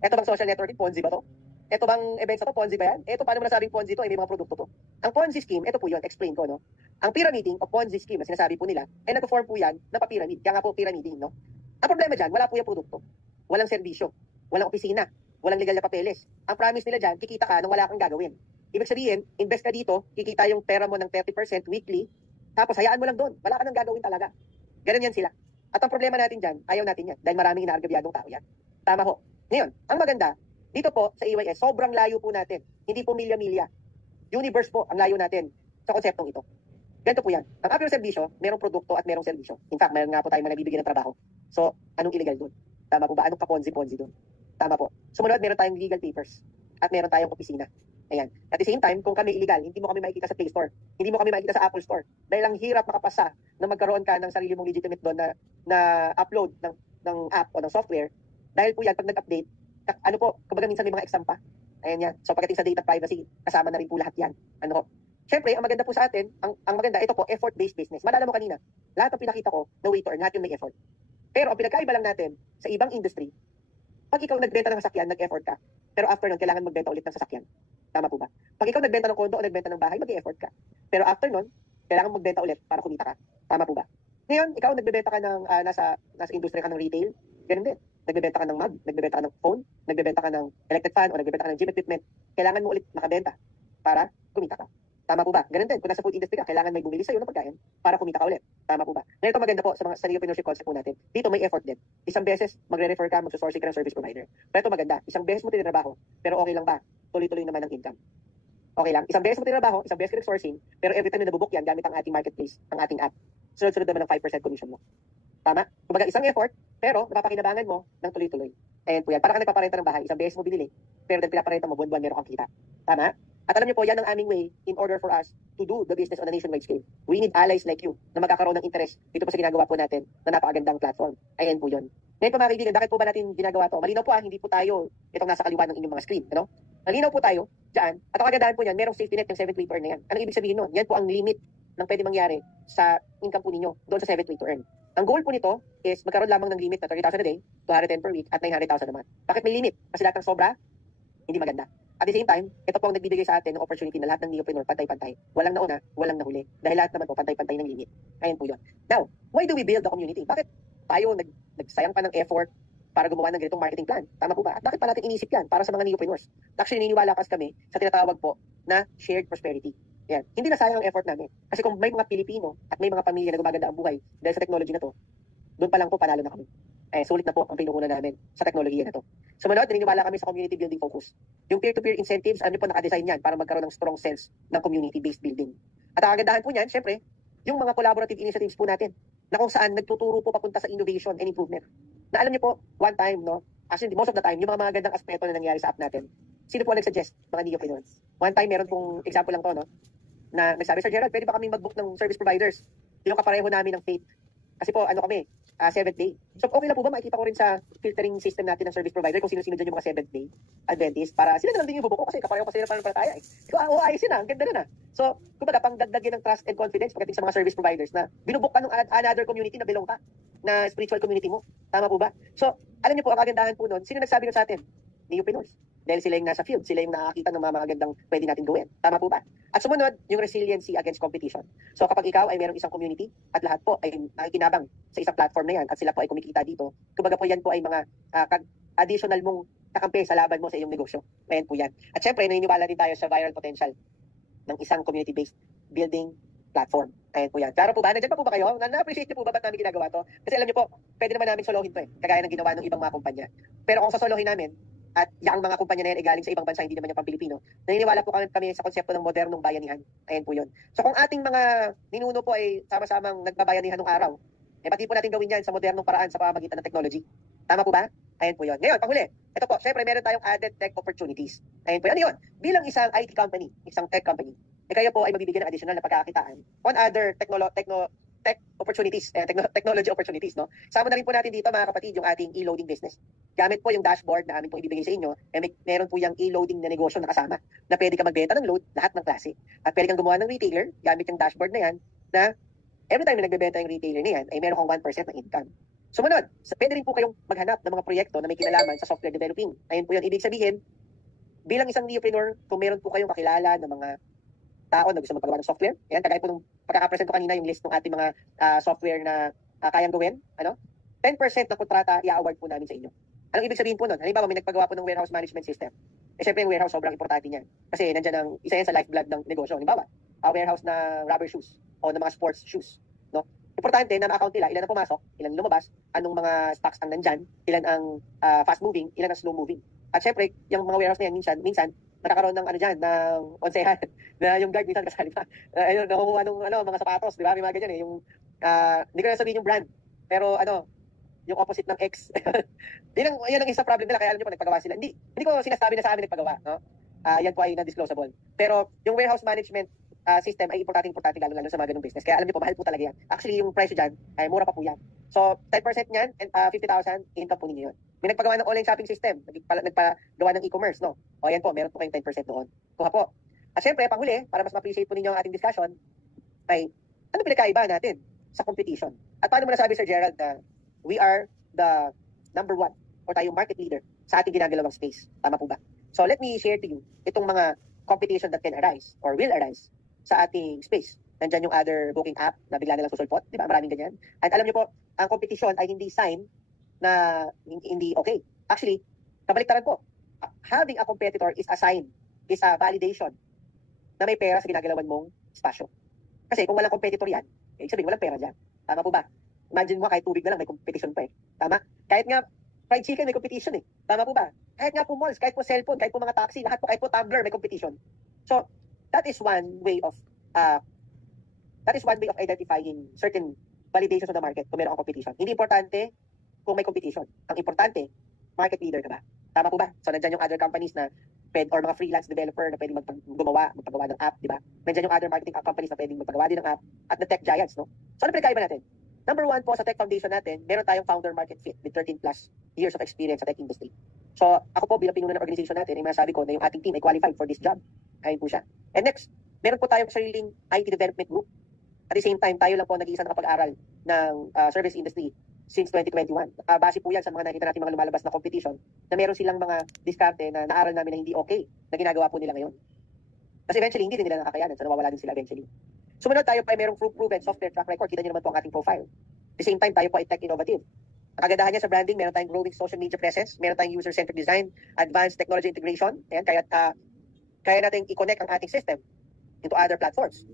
Ito bang social networking? Ponzi ba to? Ito bang events na to? Ponzi ba yan? Ito, paano mo nasabing Ponzi to? May mga produkto to. Ang Ponzi scheme, ito po yun, explain ko, no? Ang pyramiding o Ponzi scheme na sinasabi po nila, ay nag-form po yan na pa-pyramid. Kaya nga po pyramiding, no? Ang problema dyan, wala po yung produkto. Walang serbisyo. Walang opisina. Walang legal na papeles. Ang promise nila dyan, kikita ka nung wala kang gagawin. Ibig sabihin, invest ka dito, kikita yung pera mo ng 30% weekly, tapos hayaan mo lang doon. Wala ka nang gagawin talaga. Ganun yan sila. At ang problema natin dyan, ayaw natin yan. Dahil maraming inaargabyadong tao yan. Tama ho. Ngayon, ang maganda, dito po sa EYS, sobrang layo po natin. Hindi po milya-milya. Universe po ang layo natin sa konseptong ito. Ganito po yan. Ang appeal serbisyo, merong produkto at merong serbisyo. In fact, meron nga po tayong mga nabibigyan ng trabaho. So, anong illegal doon? Tama po ba? Anong ka-ponzi-ponzi doon? Tama po. Sumunod, meron tayong legal papers. At meron tayong opisina. Ayan. At the same time, kung kami illegal, hindi mo kami makikita sa Play Store. Hindi mo kami makikita sa Apple Store. Dahil ang hirap makapasa na magkaroon ka ng sarili mong legitimate doon na upload ng app o ng software. Dahil po yan, pag nag-update, ano po, kumbaga minsan may mga exam pa. Ayan yan. So pagdating sa data privacy, kasama na rin po lahat yan. Ano ho? Siyempre, ang maganda po sa atin, ang maganda, ito po, effort-based business. Malala mo kanina, lahat ng pinakita ko na way to earn, lahat yung may effort. Pero ang pinagkaiba lang natin sa ibang industry, pag ikaw nagbenta ng sasakyan, nag-effort ka. Pero after nun, kailangan magbenta ulit ng sasakyan. Tama po ba? Pag ikaw nagbenta ng kondo o nagbenta ng bahay, mag-effort ka. Pero after nun, kailangan magbenta ulit para kumita ka. Tama po ba? Ngayon, ikaw nagbebenta ka ng nasa industry ka ng retail, ganun din. Nagbebenta ka ng mug, nagbebenta ka ng phone, nagbebenta ka ng electric fan, o nagbebenta ka ng gym equipment. Kailangan mo ulit makabenta para kumita ka. Tama po ba? Ganun din. Kung nasa food industry ka, kailangan may bumili sa'yo ng pagkain para kumita ka ulit. Tama po ba? Ngayon, ito maganda po sa entrepreneurship concept po natin. Dito may effort din. Isang beses, magre-refer ka, magsusourcing ka ng service provider. Pero ito maganda. Isang beses mo tinitrabaho, pero okay lang ba? Tuloy-tuloy naman ang income. Okay lang. Isang beses mo tinitrabaho, isang beses ka nag-sourcing, pero every time na nabubook yan gamit ang ating marketplace, ang ating app. Sunod-sunod naman ng 5% commission mo. Tama? Kumbaga, isang effort, pero napapakinabangan mo ng tuloy-tuloy. Ayan po yan. Para ka nagpaparenta ng bahay, isang beses mo binili, pero dahil pinaparenta mo, buwan-buwan meron kang kita. Tama? At alam niyo po, yan ang aming way in order for us to do the business on a nationwide scale. We need allies like you na magkakaroon ng interest dito po sa ginagawa po natin na napakagandang platform. Ayan po yun. Ngayon po mga kaibigan, bakit po ba natin ginagawa to? Malinaw po hindi po tayo itong nasa kaliwa ng inyong mga screen. Ano? Malinaw po tayo dyan. At ang kagandahan po niyan, merong safety net yung 7th way to earn na yan. Anong ibig sabihin nun? Yan po ang limit ng pwede mangyari sa income po ninyo doon sa 7th way to earn. Ang goal po nito is magkaroon lamang ng limit na 30,000 a day, 210 per week, at 900,000 a month. Bakit may limit? Kasi lahat ng sobra, hindi maganda. At the same time, ito po ang nagbibigay sa atin ng opportunity na lahat ng neopreneur pantay-pantay. Walang nauna, walang nahuli. Dahil lahat naman po pantay-pantay ng limit. Ayan po yun. Now, why do we build the community? Bakit tayo nagsayang pa ng effort para gumawa ng ganitong marketing plan? Tama po ba? At bakit pa natin inisip yan para sa mga neopreneurs? Actually, naniniwala kasi kami sa tinatawag po na shared prosperity. Yan. Hindi na sayang ang effort namin. Kasi kung may mga Pilipino at may mga pamilya na gumaganda ang buhay dahil sa technology na to, doon pa lang po panalo na kami. Sulit na po ang pinuhunan namin sa teknolohiya na to. Sumunod, naniniwala kami sa community building focus. Yung peer-to-peer incentives, ano po nakadesign yan para magkaroon ng strong sense ng community-based building. At ang kagandahan po niyan, syempre, yung mga collaborative initiatives po natin na kung saan nagtuturo po papunta sa innovation and improvement. Na alam niyo po, one time, no, actually most of the time, yung mga magandang aspeto na nangyari sa app natin, sino po nag-suggest? Mga neopreneurs. One time, meron pong example lang to, no, na nagsabi, Sir Gerald, pwede ba kami mag-book ng service providers? Yung kapareho namin ng faith. Kasi po, ano kami, 7th day. So okay lang po ba makikita ko rin sa filtering system natin ng service provider kung sino-sino dyan yung mga 7th day Adventist para sila na lang din yung bubuko kasi kapareho pa sila pananampalataya eh. So ayos yun ang ganda na. So kumbaga pang dagdagin ng trust and confidence pagdating sa mga service providers na binubuk ka ng another community na belong ka na spiritual community mo. Tama po ba? So alam niyo po ang kagandahan po nun, sino nagsabi nun sa atin? Neopreneurs. Dahil sila yung nasa field, sila yung nakakita ng mga magandang pwede natin gawin. Tama po ba? At sumunod, yung resiliency against competition. So kapag ikaw ay mayroong isang community at lahat po ay nakikinabang sa isang platform na yan at sila po ay kumikita dito, kumbaga po yan po ay mga additional mong kakampi sa laban mo sa iyong negosyo. Ayan po yan. At syempre, naniniwala din tayo sa viral potential ng isang community-based building platform. Ayan po yan. Klaro po ba? Nandiyan pa po ba kayo? Na-appreciate niyo po ba ba't namin ginagawa to? Kasi alam niyo po, pwede naman namin solohin to eh. Kagaya ng ginawa ng ibang mga kumpanya. Pero kung sasolohin namin, at yung mga kumpanya na yan ay galing sa ibang bansa, hindi naman yung pang-Pilipino, naniniwala po kami sa konsepto ng modernong bayanihan. Ayan po yun. So kung ating mga ninuno po ay sama-samang nagbabayanihan ng araw, eh pati po natin gawin yan sa modernong paraan sa pamamagitan ng technology. Tama po ba? Ayan po yun. Ngayon, panghuli. Ito po, syempre meron tayong added tech opportunities. Ayan po yun. Ano yun? Bilang isang IT company, isang tech company, eh kayo po ay mabibigyan ng additional na pagkakakitaan on other tech opportunities, technology opportunities, no? Sama na rin po natin dito, mga kapatid, yung ating e-loading business. Gamit po yung dashboard na amin po ibibigay sa inyo, meron po yung e-loading na negosyo na kasama na pwede ka magbenta ng load, lahat ng klase. At pwede kang gumawa ng retailer, gamit yung dashboard na yan, na every time na nagbebenta yung retailer na yan, ay meron kang 1% ng income. Sumunod, pwede rin po kayong maghanap ng mga proyekto na may kinalaman sa software developing. Ayun po yun, ibig sabihin, bilang isang neopreneur, kung meron po kayong kakilala ng mga tao na gusto magpagawa ng software. Yan, kagaya po nung pagkakapresent ko kanina yung list ng ating mga software na kayang gawin. 10% ng kontrata i-award po namin sa inyo. Anong ibig sabihin po nun? Halimbawa, may nagpagawa po ng warehouse management system. Eh, syempre yung warehouse sobrang importante niyan. Kasi nandyan ang isa yan sa lifeblood ng negosyo. Halimbawa, warehouse na rubber shoes o na mga sports shoes. No? Importante na ma-account nila, ilan ang pumasok, ilan lumabas, anong mga stocks ang nandyan, ilan ang fast moving, ilan ang slow moving. At syempre, yung mga warehouse na yan, minsan nakakaroon ng ng onsehan na yung guard minsan kasali pa. Ayun, nakukuha ng mga sapatos, di ba? May mga ganyan eh. Yung, hindi ko na sabihin yung brand, pero yung opposite ng X. yan ang isa problem nila, kaya alam nyo po, nagpagawa sila. Hindi ko sinasabi na sa amin nagpagawa, no? Yan po ay non-disclosable. Pero yung warehouse management system ay importante lalo sa mga ganung business. Kaya alam niyo po, mahal po talaga yan. Actually, yung price dyan ay mura pa po yan. So, 10% niyan, and 50,000, income po ninyo yun. May nagpagawa ng online shopping system, nagpagawa ng e-commerce, no? O yan po, meron po kayong 10% doon. Kuha po. At syempre, panghuli, para mas ma-appreciate po ninyo ang ating discussion, ay ano pinagkaiba natin sa competition? At paano mo nasabi, Sir Gerald, na we are the number one or tayo market leader sa ating ginagalawang space? Tama po ba? So let me share to you itong mga competition that can arise or will arise sa ating space. Nandyan yung other booking app na bigla nilang susulpot. Di ba? Maraming ganyan. At alam niyo po, ang competition ay hindi sign na hindi okay. Actually, kabaliktaran po. Having a competitor is a sign, is a validation na may pera sa ginagalawan mong espasyo. Kasi kung walang competitor yan, ibig sabihin walang pera dyan. Tama po ba? Imagine mo kahit tubig na lang may competition pa eh. Tama? Kahit nga fried chicken may competition eh. Tama po ba? Kahit nga po malls, kahit po cellphone, kahit po mga taxi, lahat po, kahit po tumbler may competition. So, that is one way of identifying certain validations of the market kung meron kang competition. Hindi importante kung may competition. Ang importante, market leader ka ba? Tama po ba? So, nandyan yung other companies na or mga freelance developer na pwedeng magpagawa ng app, di ba? Nandyan yung other marketing companies na pwedeng magpagawa din ng app at the tech giants, no? So, ano pinagkaiba natin? Number one po sa tech foundation natin, meron tayong founder market fit with 13 plus years of experience sa tech industry. So, ako po bilang pinuno ng organization natin, ay masasabi ko na yung ating team ay qualified for this job. Ayun po siya. And next, meron po tayong sariling IT development group. At the same time, tayo lang po nag-iisa nakapag-aral ng service industry since 2021. Base po yan sa mga nakita natin mga lumalabas na competition na meron silang mga diskarte na naaral namin na hindi okay na ginagawa po nila ngayon. Kasi eventually, hindi din nila nakakayanan. So, nawawala din sila eventually. Sumunod tayo pa ay merong proven software track record. Kita nyo naman po ang ating profile. At the same time, tayo po ay tech innovative. Ang kagandahan niya sa branding, meron tayong growing social media presence, meron tayong user-centered design, advanced technology integration. Ayan, kaya natin i-connect ang ating system into other platforms.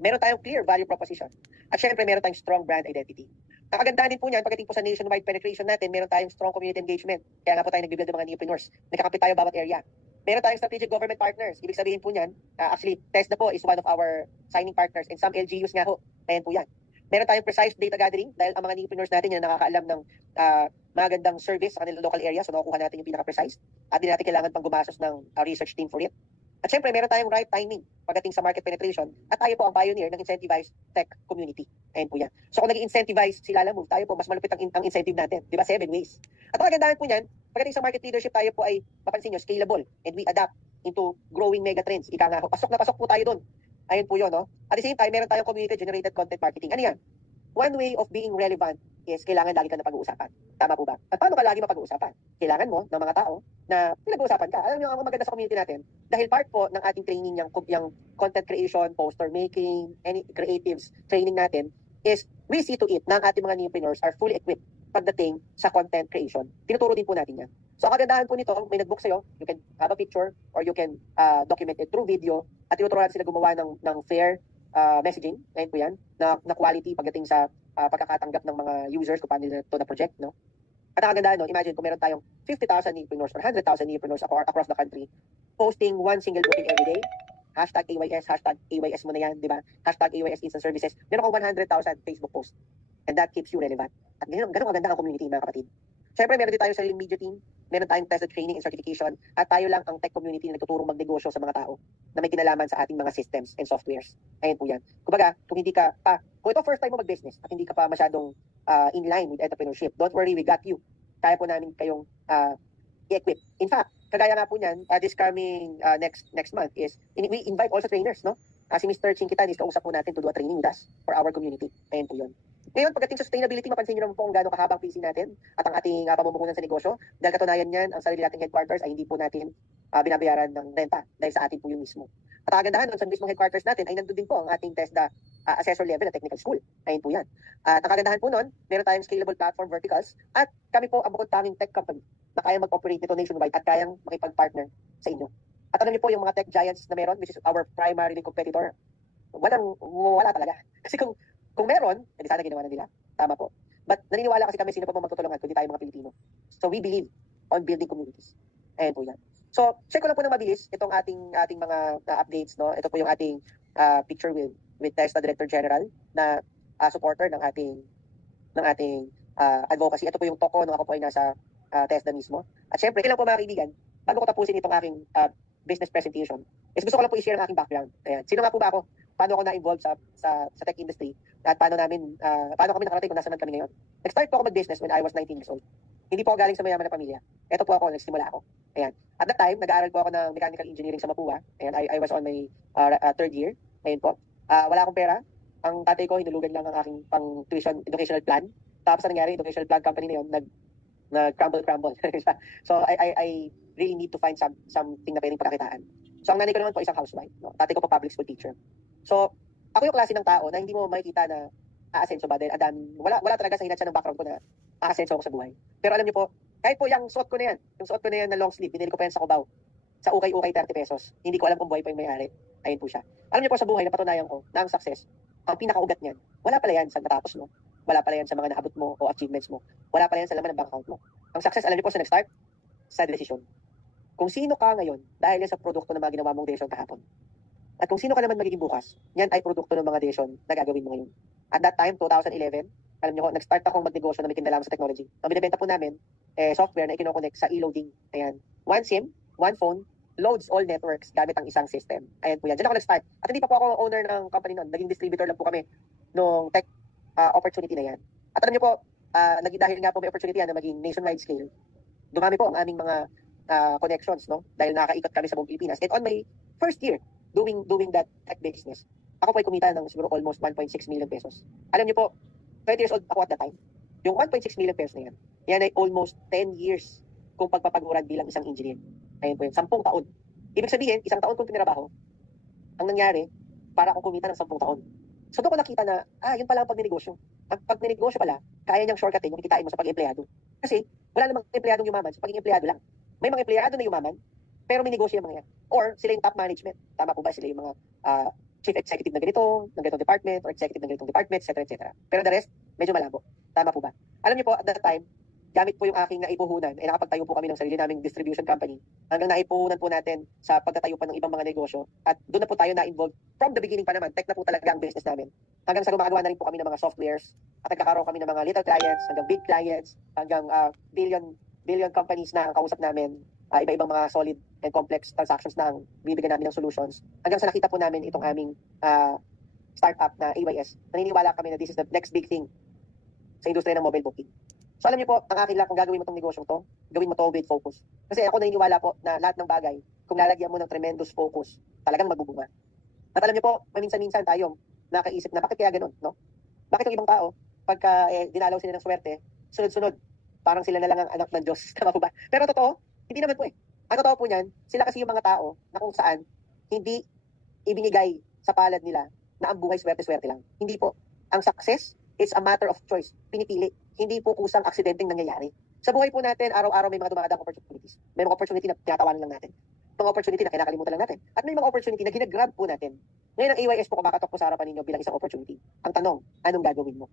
Meron tayong clear value proposition. At syempre, meron tayong strong brand identity. Ang kagandahan din po niyan, pagdating po sa nationwide penetration natin, meron tayong strong community engagement. Kaya nga po tayo nagbibuild ng mga neopreneurs. Nakakapit tayo bawat area. Meron tayong strategic government partners. Ibig sabihin po niyan, actually, TESDA po is one of our signing partners and some LGUs nga ho. Ayan po yan. Meron tayong precise data gathering dahil ang mga neopreneurs natin yan nakakaalam ng magandang service sa kanilang local area. So, nakukuha natin yung pinaka-precise. At hindi natin kailangan pang gumasos ng research team for it. At syempre, meron tayong right timing pagdating sa market penetration at tayo po ang pioneer ng incentivized tech community. Ayun po yan. So kung nag-incentivize si Lalamove, tayo po mas malupit ang incentive natin. Di ba? 7 ways. At ang kagandahan po niyan, pagdating sa market leadership, tayo po ay, mapansin nyo, scalable and we adapt into growing mega trends. Ika nga, pasok na pasok po tayo doon. Ayun po yun, no? At the same time, meron tayong community-generated content marketing. Ano yan? One way of being relevant is kailangan lagi ka na pag-uusapan. Tama po ba? At paano ka lagi mapag-uusapan? Kailangan mo ng mga tao na pinag-uusapan ka. Alam niyo, ang maganda sa community natin, dahil part po ng ating training yung content creation, poster making, any creatives training natin, is we see to it na ang ating mga newpreneurs are fully equipped pagdating sa content creation. Tinuturo din po natin yan. So, ang kagandahan po nito, may nag-book sa'yo, you can have a picture or you can document it through video at tinuturo natin sila gumawa ng fair messaging, ayun po yan, na quality pagdating sa pagkakatanggap ng mga users kung paano nila ito na project, no? At ang kagandahan, no, imagine kung meron tayong 50,000 entrepreneurs or 100,000 entrepreneurs across the country posting one single booking every day, hashtag AYS mo na yan, di ba? Hashtag AYS Instant Services, meron kang 100,000 Facebook posts. And that keeps you relevant. At ganun kaganda ang community, mga kapatid. Siyempre, meron din tayong sariling media team, meron tayong tested training and certification, at tayo lang ang tech community na nagtuturong magnegosyo sa mga tao na may kinalaman sa ating mga systems and softwares. Ayun po yan. Kumbaga, kung ito first time mo mag-business at hindi ka pa masyadong in line with entrepreneurship, don't worry, we got you. Kaya po namin kayong i-equip. In fact, kagaya nga po niyan, this coming next month is, we invite also trainers, no? Si Mr. Chinkitanis, kausap po natin to do a training with us for our community. Ayun po yun. Ngayon, pagdating sa sustainability, mapansin nyo naman po kung gaano kahabang PC natin at ang ating pamumuhunan sa negosyo. Dahil katunayan niyan, ang sarili nating headquarters ay hindi po natin binabayaran ng renta dahil sa atin po yung mismo. At ang kagandahan nun, sa mismong headquarters natin ay nandun din po ang ating TESDA assessor level na technical school. Ayun po yan. At ang kagandahan po nun, meron tayong scalable platform verticals at kami po ang bukod tanging tech company na kayang mag-operate nito nationwide at kayang makipag-partner sa inyo. At alam niyo po yung mga tech giants na meron, which is our primary competitor, wala talaga. Kasi kung meron, edi sana ginawa na nila. Tama po. But naniniwala kasi kami sino pa po magtutulungan kundi tayo mga Pilipino. So we believe on building communities. Ayan po yan. So, share ko lang po ng mabilis itong ating mga updates, no? Ito po yung ating picture with TESDA Director General na supporter ng ating advocacy. Ito po yung toko nung ako po ay nasa TESDA mismo. At syempre, kailan po mga kaibigan, bago ko tapusin itong aking business presentation, is gusto ko lang po i-share ang aking background. Ayan. Sino nga po ba ako? Paano ako na-involved sa tech industry? At paano kami nakarating kung nasa man kami ngayon? Nag-start po ako mag-business when I was 19 years old. Hindi po ako galing sa mayaman na pamilya. Ito po ako, nagsimula ako. Ayan. At that time, nag-aaral po ako ng mechanical engineering sa Mapua. Ayan, I was on my third year. Ayan po. Wala akong pera. Ang tatay ko, hinulugan lang ang aking pang tuition educational plan. Tapos ang nangyari, educational plan company na yun, nag-crumble. So, I really need to find something na pwedeng pagkakitaan. So, ang nanay ko naman po isang housewife. No? Tatay ko po public school teacher. So, ako yung klase ng tao na hindi mo makikita na aasenso ba dahil wala talaga sa hinatsya ng background ko na aasenso ako sa buhay. Pero alam niyo po, kahit po yung suot ko na yan na long sleeve, binili ko pa yan sa Cubao. Sa ukay-ukay 30 pesos. Hindi ko alam kung buhay pa yung may-ari. Ayun po siya. Alam niyo po sa buhay, napatunayan ko na ang success, ang pinakaugat niyan, wala pala yan sa natapos mo. Wala pala yan sa mga naabot mo o achievements mo. Wala pala yan sa laman ng bank account mo. Ang success, alam niyo po sa nag-start, sa decision. Kung sino ka ngayon, dahil yan sa produkto ng mga ginawa mong decision kahapon. At kung sino ka naman magiging bukas, yan ay produkto ng mga decision na gagawin mo ngayon. At that time, 2011, alam niyo ko, nag-start akong magnegosyo na may kinalaman sa technology. Ang binibenta po namin, software na ikinoconnect sa e-loading. Ayan. One SIM, one phone, loads all networks gamit ang isang system. Ayan po yan. Diyan ako nag-start. At hindi pa po ako owner ng company noon. Naging distributor lang po kami nung tech opportunity na yan. At alam niyo po, dahil nga po may opportunity yan na maging nationwide scale, dumami po ang aming mga connections, no? Dahil nakakaikot kami sa buong Pilipinas. And on my first year, doing that tech business, ako po ay kumita ng siguro almost 1.6 million pesos. Alam niyo po, 20 years old ako at that time. Yung 1.6 million pesos na yan ay almost 10 years kung pagpapaguran bilang isang engineer. Ayun po yun, 10 taon. Ibig sabihin, isang taon kong pinirabaho, ang nangyari, para akong kumita ng 10 taon. So doon ko nakita na, yun pala ang pagnenegosyo. Ang pagnenegosyo pala, kaya niyang shortcutin yung kikitain mo sa pag-empleyado. Kasi wala namang empleyadong yumaman sa pagiging empleyado lang. May mga empleyado na yumaman, pero may negosyo yung mga yan. Or sila yung top management. Tama po ba? Sila yung mga chief executive ng ganitong department, or executive ng ganitong department, etc. Pero the rest, medyo malabo. Tama po ba? Alam niyo po, at that time, gamit po yung aking naipuhunan, nakapagtayo po kami ng sarili naming distribution company. Hanggang naipuhunan po natin sa pagtatayo pa ng ibang mga negosyo. At doon na po tayo na-involved. From the beginning pa naman, tech na po talaga ang business namin. Hanggang sa gumagawa na rin po kami ng mga softwares. At nagkakaroon kami ng mga little clients, hanggang big clients, hanggang billion companies na ang kausap namin. iba-ibang mga solid and complex transactions na ang bibigyan namin ng solutions. Hanggang sa nakita po namin itong aming startup na AYS, naniniwala kami na this is the next big thing sa industriya ng mobile booking. So alam niyo po, ang akin lang kung gagawin mo itong negosyong to, gawin mo to with focus. Kasi ako naniniwala po na lahat ng bagay, kung lalagyan mo ng tremendous focus, talagang magbubunga. At alam niyo po, minsan-minsan tayo nakaisip na bakit kaya ganun, no? Bakit yung ibang tao, pagka dinalaw sila ng swerte, sunod-sunod, parang sila na lang ang anak ng Diyos. Tama po ba? Pero totoo, hindi naman po eh. Ang totoo po niyan, sila kasi yung mga tao na kung saan hindi ibinigay sa palad nila na ang buhay swerte-swerte lang. Hindi po. Ang success is a matter of choice. Pinipili. Hindi po kusang aksidenteng nangyayari. Sa buhay po natin, araw-araw may mga dumadang opportunities. May mga opportunity na tinatawanan lang natin. Mga opportunity na kinakalimutan lang natin. At may mga opportunity na ginagrab po natin. Ngayon ang AYS po kumakatok po sa harapan ninyo bilang isang opportunity. Ang tanong, anong gagawin mo?